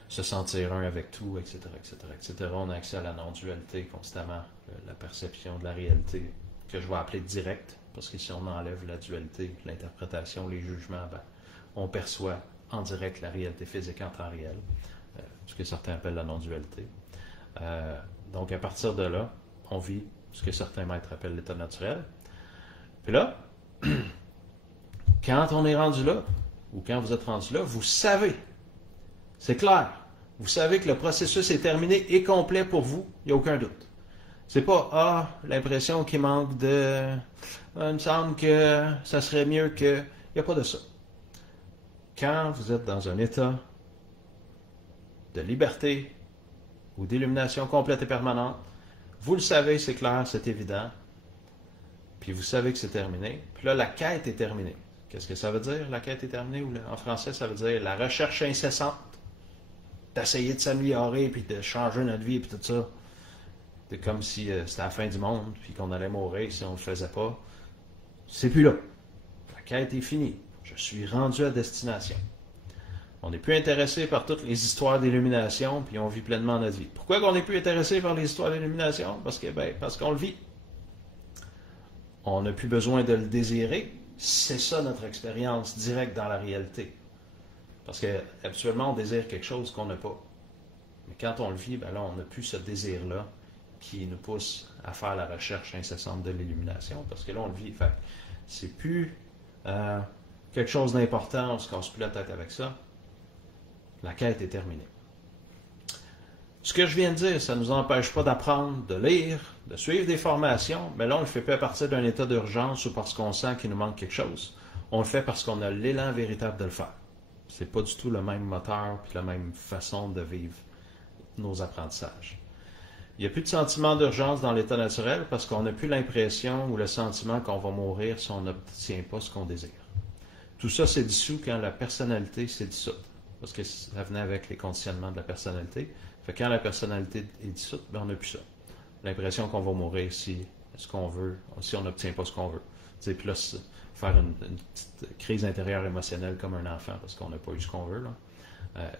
se sentir un avec tout, etc., etc., etc. On a accès à la non-dualité constamment, la perception de la réalité, que je vais appeler directe, parce que si on enlève la dualité, l'interprétation, les jugements, ben, on perçoit en direct la réalité physique en temps réel, ce que certains appellent la non-dualité. Donc, à partir de là, on vit ce que certains maîtres appellent l'état naturel. Puis là, quand on est rendu là, ou quand vous êtes rendu là, vous savez, c'est clair, vous savez que le processus est terminé et complet pour vous, il n'y a aucun doute. C'est pas, l'impression qu'il manque de... il me semble que ça serait mieux que... Il n'y a pas de ça. Quand vous êtes dans un état de liberté ou d'illumination complète et permanente, vous le savez, c'est clair, c'est évident, puis vous savez que c'est terminé. Puis là, la quête est terminée. Qu'est-ce que ça veut dire, la quête est terminée? Ou en français, ça veut dire la recherche incessante d'essayer de s'améliorer, puis de changer notre vie, puis tout ça. C'est comme si c'était la fin du monde, puis qu'on allait mourir si on ne le faisait pas. C'est plus là. La quête est finie. Je suis rendu à destination. On n'est plus intéressé par toutes les histoires d'illumination, puis on vit pleinement notre vie. Pourquoi on n'est plus intéressé par les histoires d'illumination? Parce qu'on le vit. On n'a plus besoin de le désirer. C'est ça notre expérience directe dans la réalité. Parce que habituellement, on désire quelque chose qu'on n'a pas. Mais quand on le vit, ben là, on n'a plus ce désir-là qui nous pousse à faire la recherche incessante de l'illumination. Parce que là, on le vit. Fait, c'est plus quelque chose d'important, on se casse plus la tête avec ça. La quête est terminée. Ce que je viens de dire, ça ne nous empêche pas d'apprendre, de lire, de suivre des formations, mais là, on ne le fait pas à partir d'un état d'urgence ou parce qu'on sent qu'il nous manque quelque chose. On le fait parce qu'on a l'élan véritable de le faire. C'est pas du tout le même moteur puis la même façon de vivre nos apprentissages. Il n'y a plus de sentiment d'urgence dans l'état naturel parce qu'on n'a plus l'impression ou le sentiment qu'on va mourir si on n'obtient pas ce qu'on désire. Tout ça s'est dissous quand la personnalité s'est dissoute. Parce que ça venait avec les conditionnements de la personnalité. Fait que quand la personnalité est dissoute, ben on n'a plus ça. L'impression qu'on va mourir si on n'obtient pas ce qu'on veut. Puis là, faire une petite crise intérieure émotionnelle comme un enfant parce qu'on n'a pas eu ce qu'on veut, là.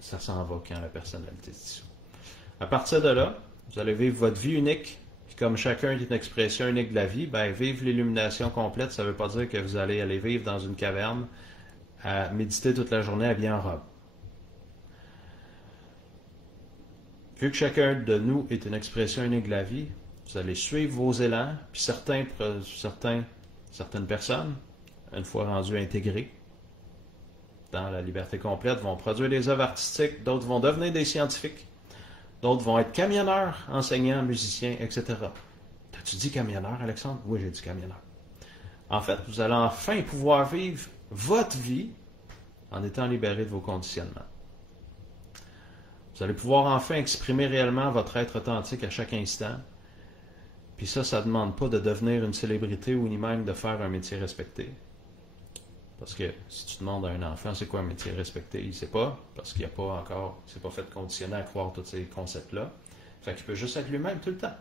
Ça s'en va quand la personnalité est dissoute. À partir de là, vous allez vivre votre vie unique. Puis comme chacun est une expression unique de la vie, ben vivre l'illumination complète, ça ne veut pas dire que vous allez aller vivre dans une caverne à méditer toute la journée habillé en robe. Vu que chacun de nous est une expression unique de la vie, vous allez suivre vos élans, puis certaines personnes, une fois rendues intégrées dans la liberté complète, vont produire des œuvres artistiques, d'autres vont devenir des scientifiques, d'autres vont être camionneurs, enseignants, musiciens, etc. T'as-tu dit camionneur, Alexandre? Oui, j'ai dit camionneur. En fait, vous allez enfin pouvoir vivre votre vie en étant libéré de vos conditionnements. Vous allez pouvoir enfin exprimer réellement votre être authentique à chaque instant. Puis ça ne demande pas de devenir une célébrité ou ni même de faire un métier respecté. Parce que si tu demandes à un enfant c'est quoi un métier respecté, il ne sait pas, parce qu'il n'a pas encore, il s'est pas fait conditionner à croire tous ces concepts-là. Fait qu'il peut juste être lui-même tout le temps.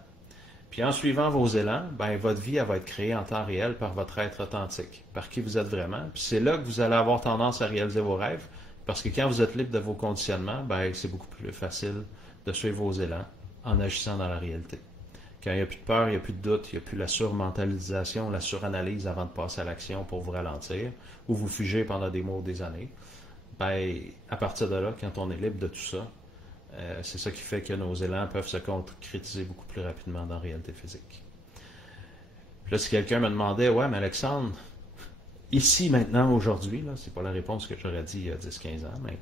Puis en suivant vos élans, ben votre vie elle va être créée en temps réel par votre être authentique, par qui vous êtes vraiment. Puis c'est là que vous allez avoir tendance à réaliser vos rêves, Parce que quand vous êtes libre de vos conditionnements, ben, c'est beaucoup plus facile de suivre vos élans en agissant dans la réalité. Quand il n'y a plus de peur, il n'y a plus de doute, il n'y a plus la surmentalisation, la suranalyse avant de passer à l'action pour vous ralentir, ou vous figez pendant des mois ou des années, ben, à partir de là, quand on est libre de tout ça, c'est ça qui fait que nos élans peuvent se concrétiser beaucoup plus rapidement dans la réalité physique. Puis là, si quelqu'un me demandait, ouais, mais Alexandre, ici, maintenant, aujourd'hui, là, c'est pas la réponse que j'aurais dit il y a 10-15 ans, mais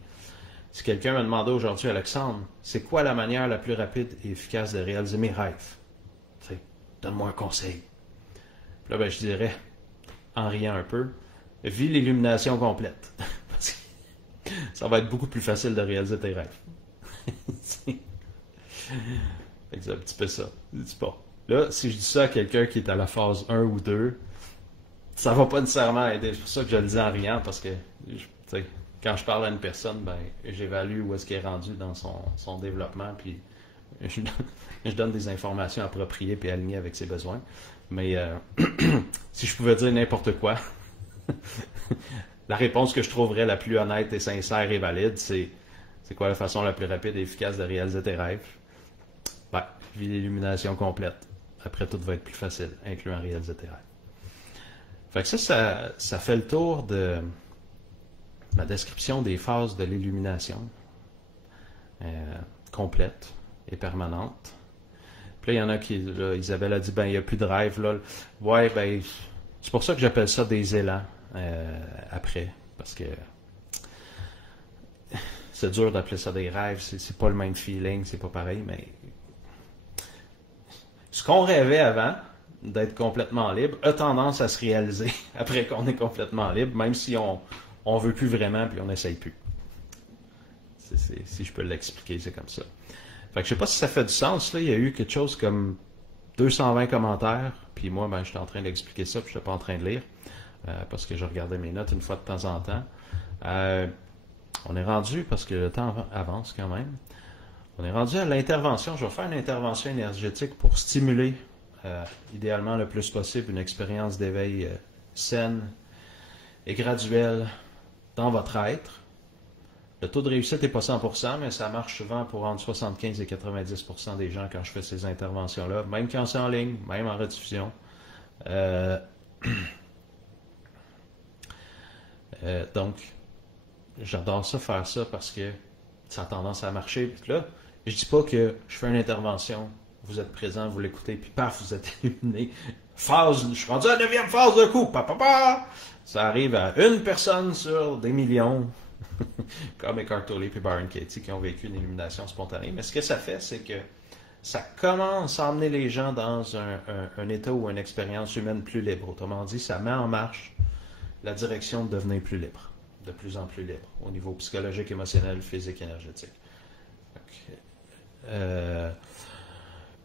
si quelqu'un me demandait aujourd'hui, Alexandre, c'est quoi la manière la plus rapide et efficace de réaliser mes rêves? T'sais, donne-moi un conseil. Puis là, ben, je dirais, en riant un peu, vis l'illumination complète. Parce que ça va être beaucoup plus facile de réaliser tes rêves. C'est un petit peu ça. Je dis pas. Là, si je dis ça à quelqu'un qui est à la phase 1 ou 2, ça va pas nécessairement aider. C'est pour ça que je le dis en riant, parce que quand je parle à une personne, ben, j'évalue où est-ce qu'elle est rendue dans son développement, puis je donne des informations appropriées et alignées avec ses besoins. Mais si je pouvais dire n'importe quoi, la réponse que je trouverais la plus honnête et sincère et valide, c'est quoi la façon la plus rapide et efficace de réaliser tes rêves? Ben, vis l'illumination complète. Après, tout va être plus facile, incluant réaliser tes rêves. Fait que ça fait le tour de ma description des phases de l'illumination complète et permanente. Puis là, il y en a qui, là, Isabelle a dit, ben, il n'y a plus de rêve, là. Ouais, ben, c'est pour ça que j'appelle ça des élans après, parce que c'est dur d'appeler ça des rêves, c'est pas le même feeling, c'est pas pareil, mais ce qu'on rêvait avant, d'être complètement libre, a tendance à se réaliser après qu'on est complètement libre, même si on veut plus vraiment puis on n'essaye plus. Si je peux l'expliquer, c'est comme ça. Fait que je sais pas si ça fait du sens, là. Il y a eu quelque chose comme 220 commentaires, puis moi, ben, j'étais en train d'expliquer ça, puis je n'étais pas en train de lire, parce que je regardais mes notes une fois de temps en temps. On est rendu, parce que le temps avance quand même, on est rendu à l'intervention. Je vais faire une intervention énergétique pour stimuler, idéalement le plus possible, une expérience d'éveil saine et graduelle dans votre être. Le taux de réussite n'est pas 100%, mais ça marche souvent pour entre 75 et 90% des gens quand je fais ces interventions-là, même quand c'est en ligne, même en rediffusion. Donc, j'adore ça, faire ça, parce que ça a tendance à marcher. Puis là, je dis pas que je fais une intervention, vous êtes présent, vous l'écoutez, puis paf, vous êtes éliminé. Phase, je suis rendu à la 9e phase de coup. Ça arrive à une personne sur des millions, comme Eckhart Tolle et Byron Katie, qui ont vécu une illumination spontanée. Mais ce que ça fait, c'est que ça commence à emmener les gens dans un état ou une expérience humaine plus libre. Autrement dit, ça met en marche la direction de devenir plus libre, de plus en plus libre, au niveau psychologique, émotionnel, physique, énergétique.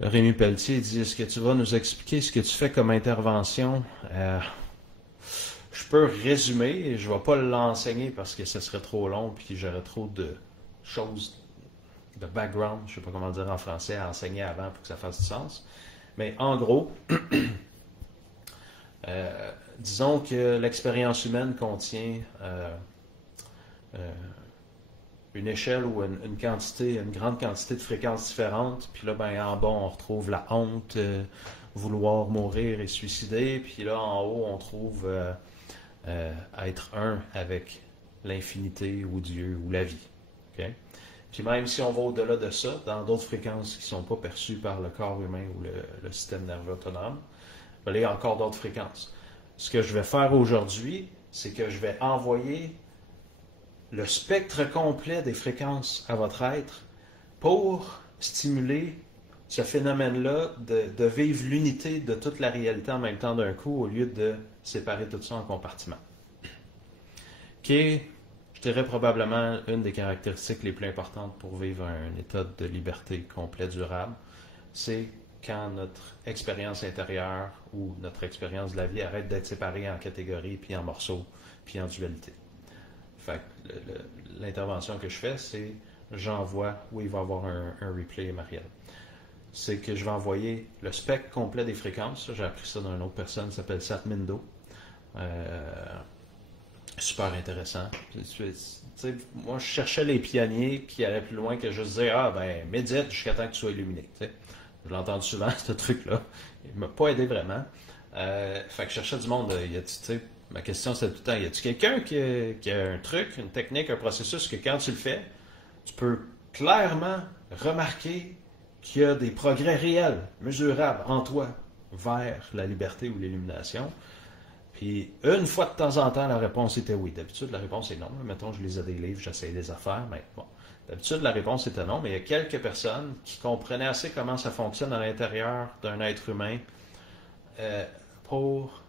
Rémi Pelletier dit, est-ce que tu vas nous expliquer ce que tu fais comme intervention? Je peux résumer, je ne vais pas l'enseigner parce que ce serait trop long puis j'aurais trop de choses, de background, je ne sais pas comment dire en français, à enseigner avant pour que ça fasse du sens. Mais en gros, disons que l'expérience humaine contient une échelle ou une grande quantité de fréquences différentes. Puis là, ben, en bas, on retrouve la honte, vouloir mourir et suicider. Puis là, en haut, on trouve être un avec l'infinité ou Dieu ou la vie. Okay? Puis même si on va au-delà de ça, dans d'autres fréquences qui ne sont pas perçues par le corps humain ou le système nerveux autonome, ben, il y a encore d'autres fréquences. Ce que je vais faire aujourd'hui, c'est que je vais envoyer le spectre complet des fréquences à votre être pour stimuler ce phénomène-là de vivre l'unité de toute la réalité en même temps d'un coup au lieu de séparer tout ça en compartiments. Qui est, je dirais, probablement une des caractéristiques les plus importantes pour vivre un état de liberté complet durable, c'est quand notre expérience intérieure ou notre expérience de la vie arrête d'être séparée en catégories, puis en morceaux, puis en dualité. Fait que l'intervention que je fais, c'est j'envoie, oui, il va y avoir un replay, Marielle. C'est que je vais envoyer le spectre complet des fréquences. J'ai appris ça d'une autre personne qui s'appelle Sat Mindo. Super intéressant. Moi, je cherchais les pionniers qui allaient plus loin que juste dire ah ben médite jusqu'à temps que tu sois illuminé. T'sais. Je l'ai entendu souvent, ce truc-là. Il m'a pas aidé vraiment. Fait que je cherchais du monde. Ma question c'était tout le temps, y a-tu quelqu'un qui a un truc, une technique, un processus que quand tu le fais, tu peux clairement remarquer qu'il y a des progrès réels, mesurables en toi vers la liberté ou l'illumination. Puis, une fois de temps en temps, la réponse était oui. D'habitude, la réponse est non. Mettons, je lisais des livres, j'essayais des affaires, mais bon. D'habitude, la réponse était non, mais il y a quelques personnes qui comprenaient assez comment ça fonctionne à l'intérieur d'un être humain pour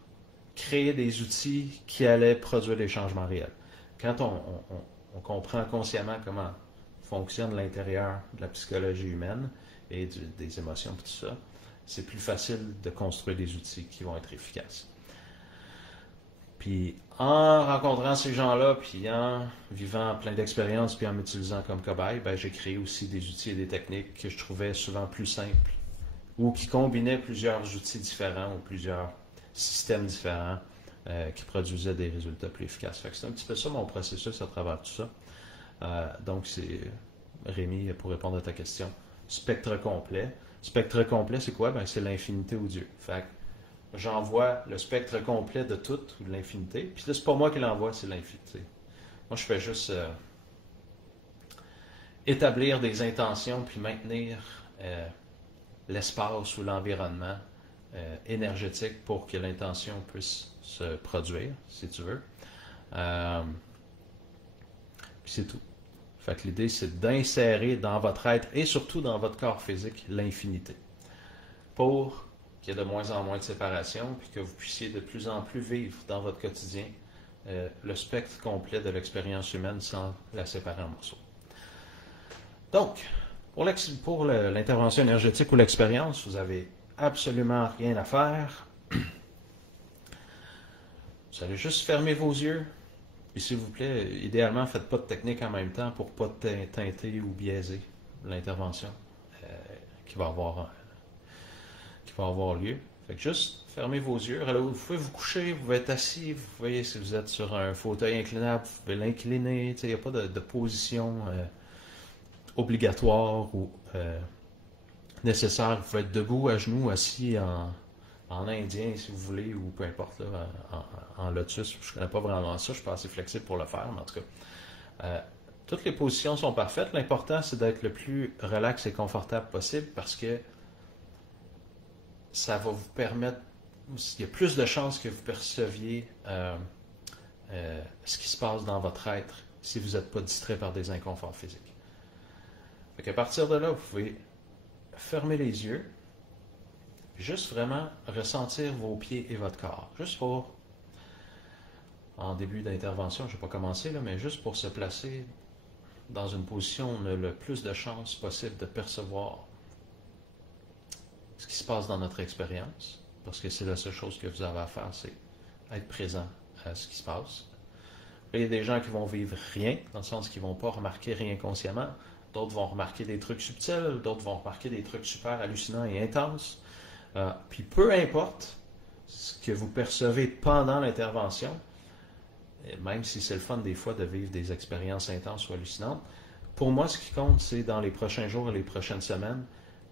créer des outils qui allaient produire des changements réels. Quand on comprend consciemment comment fonctionne l'intérieur de la psychologie humaine et des émotions et tout ça, c'est plus facile de construire des outils qui vont être efficaces. Puis en rencontrant ces gens-là, puis en vivant plein d'expériences, puis en m'utilisant comme cobaye, ben, j'ai créé aussi des outils et des techniques que je trouvais souvent plus simples ou qui combinaient plusieurs outils différents ou plusieurs systèmes différents qui produisaient des résultats plus efficaces. Fait que c'est un petit peu ça mon processus à travers tout ça. Donc c'est, Rémi, pour répondre à ta question, spectre complet. Spectre complet, c'est quoi? Ben, c'est l'infinité ou Dieu. Fait que j'envoie le spectre complet de tout ou de l'infinité. Puis là, c'est pas moi qui l'envoie, c'est l'infinité. Moi, je fais juste établir des intentions puis maintenir l'espace ou l'environnement énergétique pour que l'intention puisse se produire, si tu veux. Puis c'est tout. Fait que l'idée, c'est d'insérer dans votre être et surtout dans votre corps physique l'infinité. Pour qu'il y ait de moins en moins de séparation, puis que vous puissiez de plus en plus vivre dans votre quotidien le spectre complet de l'expérience humaine sans la séparer en morceaux. Donc, pour l'intervention énergétique ou l'expérience, vous n'avez absolument rien à faire. Vous allez juste fermer vos yeux. Et s'il vous plaît, idéalement, faites pas de technique en même temps pour ne pas teinter ou biaiser l'intervention qui va avoir lieu. Fait que juste fermez vos yeux. Alors, vous pouvez vous coucher, vous pouvez être assis, vous pouvez, si vous êtes sur un fauteuil inclinable, vous pouvez l'incliner. Il n'y a pas de position obligatoire ou nécessaire. Vous pouvez être debout, à genoux, assis en indien, si vous voulez, ou peu importe, là, en lotus. Je ne connais pas vraiment ça, je suis pas assez flexible pour le faire, mais en tout cas, toutes les positions sont parfaites. L'important, c'est d'être le plus relax et confortable possible parce que ça va vous permettre, il y a plus de chances que vous perceviez ce qui se passe dans votre être si vous n'êtes pas distrait par des inconforts physiques. Fait qu'à partir de là, vous pouvez fermer les yeux, puis juste vraiment ressentir vos pieds et votre corps. Juste pour, en début d'intervention, je ne vais pas commencer, là, mais juste pour se placer dans une position où on a le plus de chances possible de percevoir ce qui se passe dans notre expérience, parce que c'est la seule chose que vous avez à faire, c'est être présent à ce qui se passe. Il y a des gens qui vont vivre rien, dans le sens qu'ils ne vont pas remarquer rien consciemment. D'autres vont remarquer des trucs subtils, d'autres vont remarquer des trucs super hallucinants et intenses. Puis peu importe ce que vous percevez pendant l'intervention, même si c'est le fun des fois de vivre des expériences intenses ou hallucinantes, pour moi, ce qui compte, c'est dans les prochains jours et les prochaines semaines,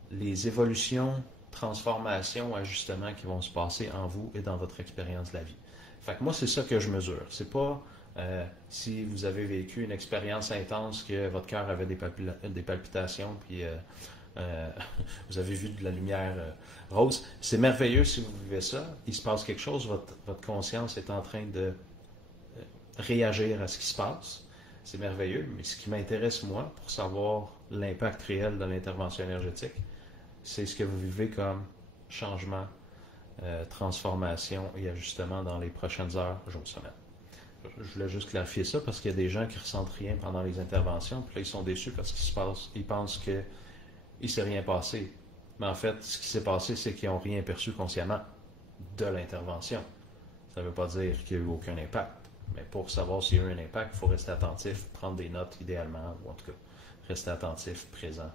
les évolutions, transformations, ajustements qui vont se passer en vous et dans votre expérience de la vie. Fait que moi, c'est ça que je mesure. C'est pas si vous avez vécu une expérience intense que votre cœur avait des palpitations, puis vous avez vu de la lumière rose. C'est merveilleux si vous vivez ça. Il se passe quelque chose, votre conscience est en train de réagir à ce qui se passe. C'est merveilleux, mais ce qui m'intéresse, moi, pour savoir l'impact réel de l'intervention énergétique, c'est ce que vous vivez comme changement, transformation et ajustement dans les prochaines heures, jours, semaines. Je voulais juste clarifier ça parce qu'il y a des gens qui ne ressentent rien pendant les interventions, puis là, ils sont déçus parce qu'il se passe, ils pensent qu'il ne s'est rien passé. Mais en fait, ce qui s'est passé, c'est qu'ils n'ont rien perçu consciemment de l'intervention. Ça ne veut pas dire qu'il n'y a eu aucun impact. Mais pour savoir s'il y a eu un impact, il faut rester attentif, prendre des notes idéalement, ou en tout cas, rester attentif, présent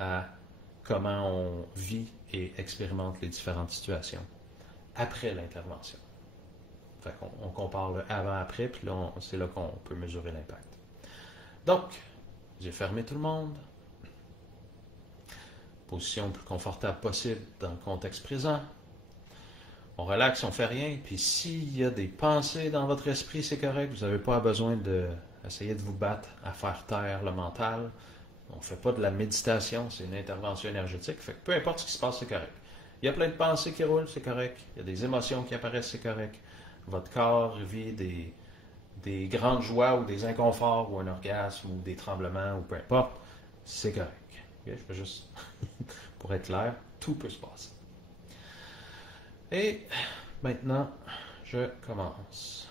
à comment on vit et expérimente les différentes situations après l'intervention. Fait qu'on on compare le avant-après, puis là, c'est là qu'on peut mesurer l'impact. Donc, j'ai fermé tout le monde. Position le plus confortable possible dans le contexte présent. On relaxe, on fait rien, puis s'il y a des pensées dans votre esprit, c'est correct, vous n'avez pas besoin d'essayer de vous battre à faire taire le mental. On ne fait pas de la méditation, c'est une intervention énergétique, fait que peu importe ce qui se passe, c'est correct. Il y a plein de pensées qui roulent, c'est correct. Il y a des émotions qui apparaissent, c'est correct. Votre corps vit des grandes joies ou des inconforts ou un orgasme ou des tremblements ou peu importe, c'est correct. Okay? Je fais juste, pour être clair, tout peut se passer. Et maintenant, je commence.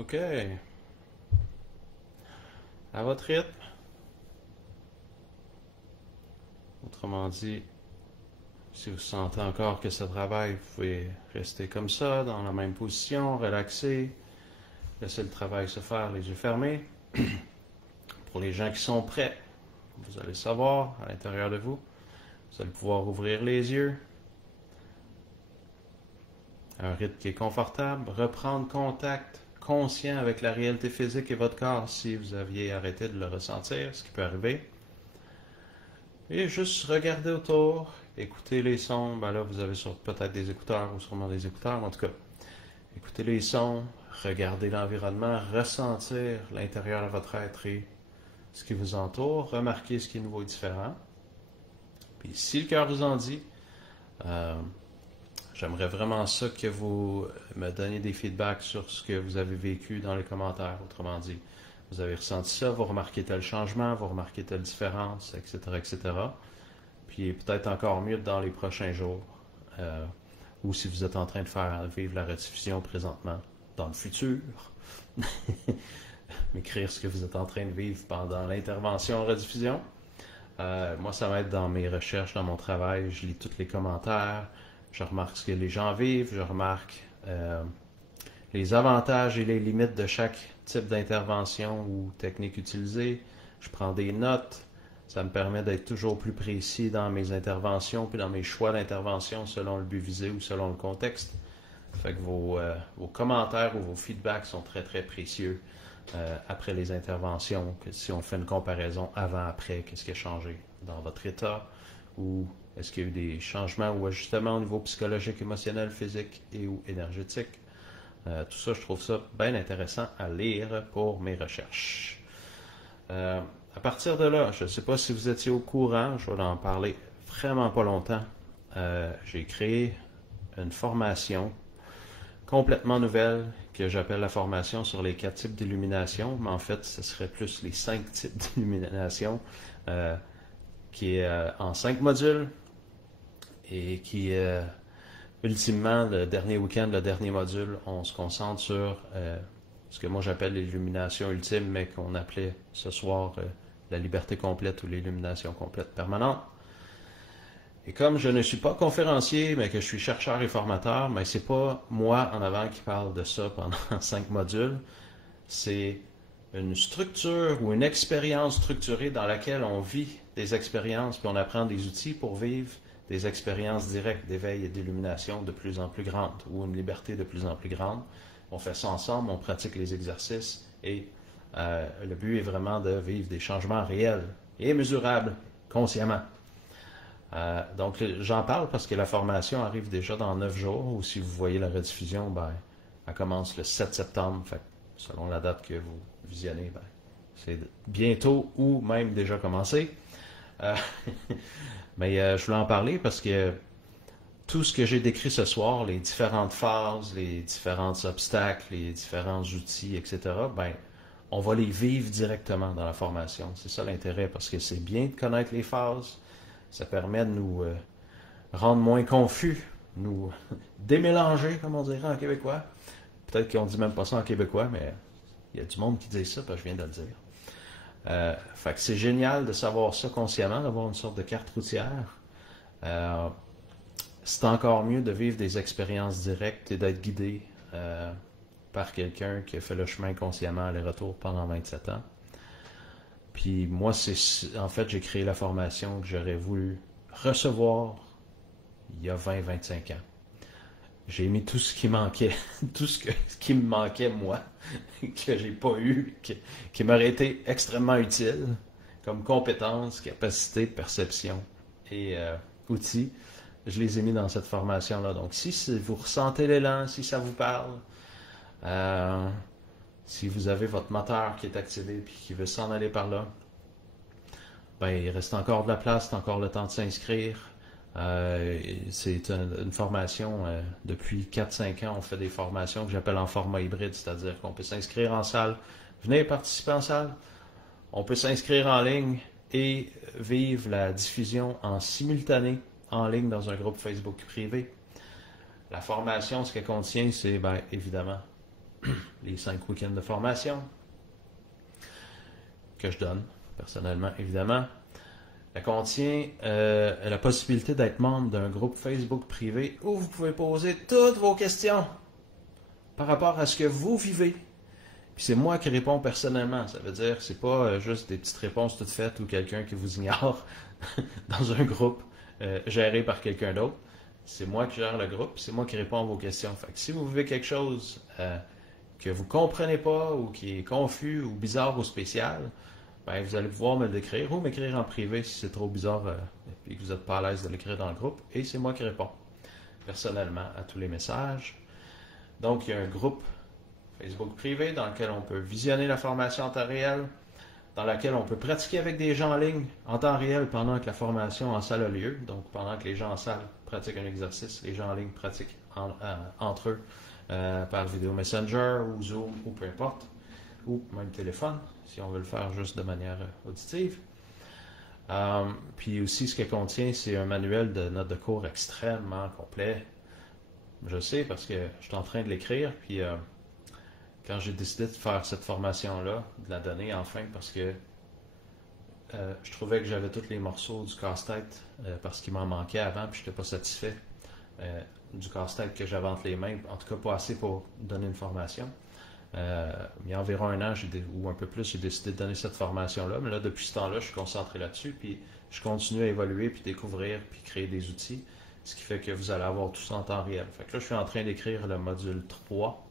OK. À votre rythme. Autrement dit, si vous sentez encore que ça travaille, vous pouvez rester comme ça, dans la même position, relaxer, laisser le travail se faire, les yeux fermés. Pour les gens qui sont prêts, vous allez savoir à l'intérieur de vous. Vous allez pouvoir ouvrir les yeux. Un rythme qui est confortable. Reprendre contact conscient avec la réalité physique et votre corps si vous aviez arrêté de le ressentir, ce qui peut arriver. Et juste regarder autour, écouter les sons. Ben là, vous avez peut-être des écouteurs ou sûrement des écouteurs. En tout cas, écoutez les sons, regardez l'environnement, ressentir l'intérieur de votre être et ce qui vous entoure, remarquez ce qui est nouveau et différent. Puis si le cœur vous en dit, j'aimerais vraiment ça que vous me donniez des feedbacks sur ce que vous avez vécu dans les commentaires, autrement dit. Vous avez ressenti ça, vous remarquez tel changement, vous remarquez telle différence, etc., etc. Puis peut-être encore mieux dans les prochains jours, ou si vous êtes en train de faire vivre la rediffusion présentement, dans le futur, m'écrire ce que vous êtes en train de vivre pendant l'intervention en rediffusion. Moi, ça m'aide dans mes recherches, dans mon travail, je lis tous les commentaires, je remarque ce que les gens vivent, je remarque les avantages et les limites de chaque type d'intervention ou technique utilisée. Je prends des notes. Ça me permet d'être toujours plus précis dans mes interventions puis dans mes choix d'intervention selon le but visé ou selon le contexte. Fait que vos commentaires ou vos feedbacks sont très, très précieux après les interventions. Que si on fait une comparaison avant-après, qu'est-ce qui a changé dans votre état ou est-ce qu'il y a eu des changements ou ajustements au niveau psychologique, émotionnel, physique et ou énergétique. Tout ça, je trouve ça bien intéressant à lire pour mes recherches. À partir de là, je ne sais pas si vous étiez au courant, je vais en parler vraiment pas longtemps. J'ai créé une formation complètement nouvelle que j'appelle la formation sur les 4 types d'illumination, mais en fait, ce serait plus les 5 types d'illumination, qui est en 5 modules et qui ultimement, le dernier week-end, le dernier module, on se concentre sur ce que moi j'appelle l'illumination ultime, mais qu'on appelait ce soir la liberté complète ou l'illumination complète permanente. Et comme je ne suis pas conférencier, mais que je suis chercheur et formateur, mais c'est pas moi en avant qui parle de ça pendant 5 modules. C'est une structure ou une expérience structurée dans laquelle on vit des expériences puis on apprend des outils pour vivre des expériences directes d'éveil et d'illumination de plus en plus grandes ou une liberté de plus en plus grande. On fait ça ensemble, on pratique les exercices et le but est vraiment de vivre des changements réels et mesurables consciemment. Donc j'en parle parce que la formation arrive déjà dans 9 jours ou si vous voyez la rediffusion, ben, elle commence le 7 septembre. Fait, selon la date que vous visionnez, ben, c'est bientôt ou même déjà commencé. Mais je voulais en parler parce que tout ce que j'ai décrit ce soir, les différentes phases, les différents obstacles, les différents outils, etc., ben, on va les vivre directement dans la formation. C'est ça l'intérêt parce que c'est bien de connaître les phases. Ça permet de nous rendre moins confus, nous démélanger, comme on dirait en québécois. Peut-être qu'on ne dit même pas ça en québécois, mais il y a du monde qui dit ça, parce que je viens de le dire. Fait que c'est génial de savoir ça consciemment, d'avoir une sorte de carte routière. C'est encore mieux de vivre des expériences directes et d'être guidé par quelqu'un qui a fait le chemin consciemment aller-retour pendant 27 ans. Puis moi, en fait, j'ai créé la formation que j'aurais voulu recevoir il y a 20-25 ans. J'ai mis tout ce qui manquait, tout ce qui me manquait, moi, que j'ai pas eu, qui m'aurait été extrêmement utile, comme compétences, capacité, perception et outils. Je les ai mis dans cette formation-là. Donc, si vous ressentez l'élan, si ça vous parle, si vous avez votre moteur qui est activé et qui veut s'en aller par là, ben, il reste encore de la place, c'est encore le temps de s'inscrire. C'est une formation, depuis 4-5 ans, on fait des formations que j'appelle en format hybride, c'est-à-dire qu'on peut s'inscrire en salle, venez participer en salle, on peut s'inscrire en ligne et vivre la diffusion en simultané en ligne dans un groupe Facebook privé. La formation, ce qu'elle contient, c'est bien évidemment les 5 week-ends de formation que je donne, personnellement, évidemment. Elle contient la possibilité d'être membre d'un groupe Facebook privé où vous pouvez poser toutes vos questions par rapport à ce que vous vivez. Puis c'est moi qui réponds personnellement. Ça veut dire que c'est pas juste des petites réponses toutes faites ou quelqu'un qui vous ignore dans un groupe géré par quelqu'un d'autre. C'est moi qui gère le groupe, c'est moi qui réponds à vos questions. Fait que si vous vivez quelque chose que vous comprenez pas ou qui est confus ou bizarre ou spécial, ben, vous allez pouvoir me l'écrire ou m'écrire en privé si c'est trop bizarre et que vous n'êtes pas à l'aise de l'écrire dans le groupe. Et c'est moi qui réponds personnellement à tous les messages. Donc, il y a un groupe Facebook privé dans lequel on peut visionner la formation en temps réel, dans laquelle on peut pratiquer avec des gens en ligne en temps réel pendant que la formation en salle a lieu. Donc, pendant que les gens en salle pratiquent un exercice, les gens en ligne pratiquent entre eux par vidéo Messenger ou Zoom ou peu importe, ou même téléphone, si on veut le faire juste de manière auditive. Puis aussi, ce qu'elle contient, c'est un manuel de notes de cours extrêmement complet. Je sais parce que je suis en train de l'écrire, puis quand j'ai décidé de faire cette formation-là, de la donner enfin, parce que je trouvais que j'avais tous les morceaux du casse-tête parce qu'il m'en manquait avant, puis je n'étais pas satisfait du casse-tête que j'avais entre les mains, en tout cas pas assez pour donner une formation. Il y a environ un an ou un peu plus, j'ai décidé de donner cette formation-là, mais là, depuis ce temps-là, je suis concentré là-dessus, puis je continue à évoluer, puis découvrir, puis créer des outils, ce qui fait que vous allez avoir tout ça en temps réel. Fait que là, je suis en train d'écrire le module 3,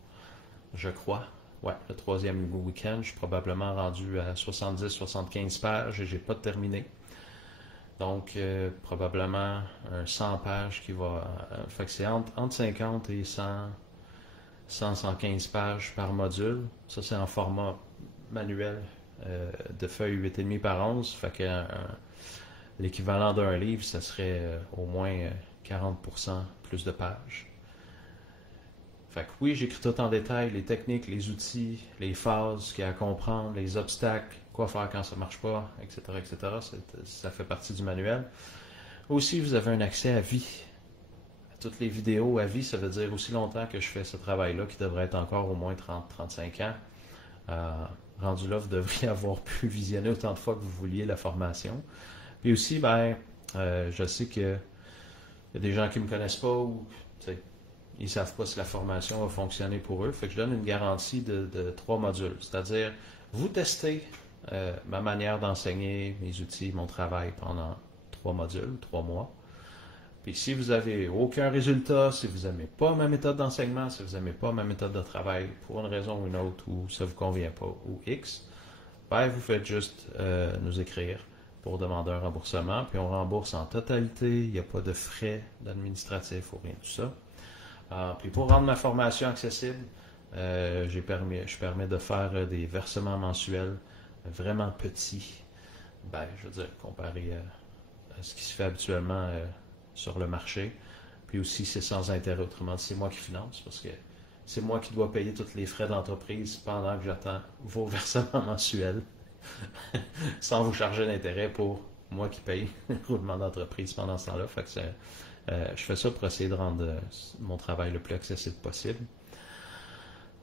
je crois. Ouais, le 3e week-end, je suis probablement rendu à 70-75 pages et j'ai pas terminé. Donc, probablement un 100 pages qui va... fait que c'est entre 50 et 115 pages par module. Ça, c'est en format manuel de feuilles 8,5 par 11. Fait que l'équivalent d'un livre, ça serait au moins 40% plus de pages. Fait que oui, j'écris tout en détail, les techniques, les outils, les phases, ce qu'il y a à comprendre, les obstacles, quoi faire quand ça ne marche pas, etc., etc. Ça fait partie du manuel. Aussi, vous avez un accès à vie. Toutes les vidéos à vie, ça veut dire aussi longtemps que je fais ce travail-là, qui devrait être encore au moins 30-35 ans. Rendu là, vous devriez avoir pu visionner autant de fois que vous vouliez la formation. Puis aussi, je sais qu'il y a des gens qui ne me connaissent pas ou ils ne savent pas si la formation va fonctionner pour eux. Fait que je donne une garantie de 3 modules. C'est-à-dire, vous testez ma manière d'enseigner, mes outils, mon travail pendant 3 modules, 3 mois. Puis si vous n'avez aucun résultat, si vous n'aimez pas ma méthode d'enseignement, si vous n'aimez pas ma méthode de travail pour une raison ou une autre, ou ça ne vous convient pas, ou X, vous faites juste nous écrire pour demander un remboursement, puis on rembourse en totalité, il n'y a pas de frais d'administratif ou rien de tout ça. Puis pour rendre ma formation accessible, je permets de faire des versements mensuels vraiment petits, je veux dire, comparé à ce qui se fait habituellement sur le marché. Puis aussi, c'est sans intérêt, autrement dit, c'est moi qui finance, parce que c'est moi qui dois payer tous les frais d'entreprise pendant que j'attends vos versements mensuels, sans vous charger d'intérêt pour moi qui paye le roulement d'entreprise pendant ce temps-là. Fait que je fais ça pour essayer de rendre mon travail le plus accessible possible.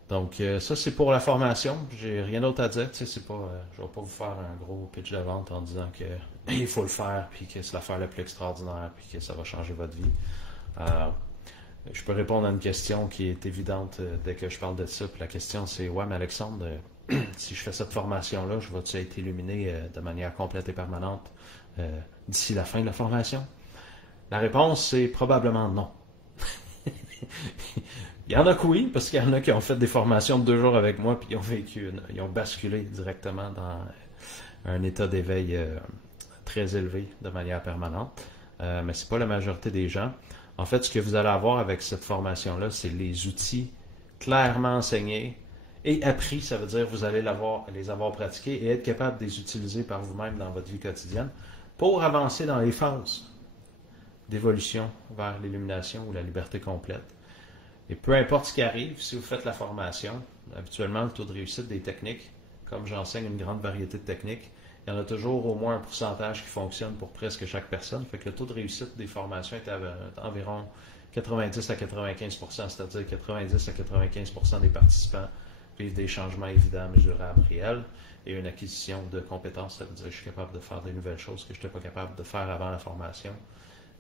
Donc, ça, c'est pour la formation. J'ai rien d'autre à dire. Je ne vais pas vous faire un gros pitch de vente en disant que il faut le faire, puis que c'est l'affaire la plus extraordinaire, puis que ça va changer votre vie. Je peux répondre à une question qui est évidente dès que je parle de ça. Puis la question, c'est, ouais, mais Alexandre, si je fais cette formation-là, je vais-tu être illuminé de manière complète et permanente d'ici la fin de la formation? La réponse, c'est probablement non. Il y en a que oui, parce qu'il y en a qui ont fait des formations de 2 jours avec moi, puis ils ont basculé directement dans un état d'éveil très élevé de manière permanente. Mais c'est pas la majorité des gens. En fait, ce que vous allez avoir avec cette formation-là, c'est les outils clairement enseignés et appris. Ça veut dire que vous allez les avoir pratiqués et être capable de les utiliser par vous-même dans votre vie quotidienne pour avancer dans les phases d'évolution vers l'illumination ou la liberté complète. Et peu importe ce qui arrive, si vous faites la formation, habituellement, le taux de réussite des techniques, comme j'enseigne une grande variété de techniques, il y en a toujours au moins un pourcentage qui fonctionne pour presque chaque personne. Fait que le taux de réussite des formations est à environ 90 à 95 %, c'est-à-dire 90 à 95 % des participants vivre des changements évidents, mesurables, réels, et une acquisition de compétences, ça veut dire que je suis capable de faire des nouvelles choses que je n'étais pas capable de faire avant la formation.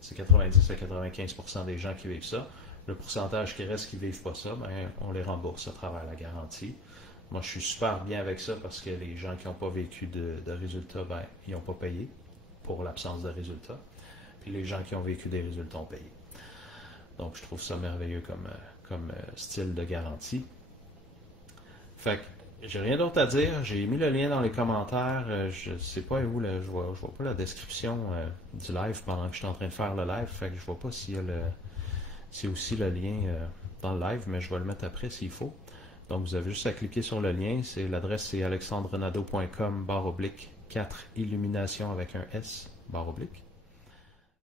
C'est 90 à 95% des gens qui vivent ça. Le pourcentage qui reste qui ne vivent pas ça, ben, on les rembourse à travers la garantie. Moi, je suis super bien avec ça parce que les gens qui n'ont pas vécu de résultats, ben, ils n'ont pas payé pour l'absence de résultats. Puis les gens qui ont vécu des résultats ont payé. Donc, je trouve ça merveilleux comme style de garantie. Fait que j'ai rien d'autre à dire. J'ai mis le lien dans les commentaires. Je ne sais pas où, je vois pas la description du live pendant que je suis en train de faire le live. Fait que je vois pas s'il y a aussi le lien dans le live, mais je vais le mettre après s'il faut. Donc, vous avez juste à cliquer sur le lien. L'adresse, c'est alexandrenado.com/4 illumination avec un S /.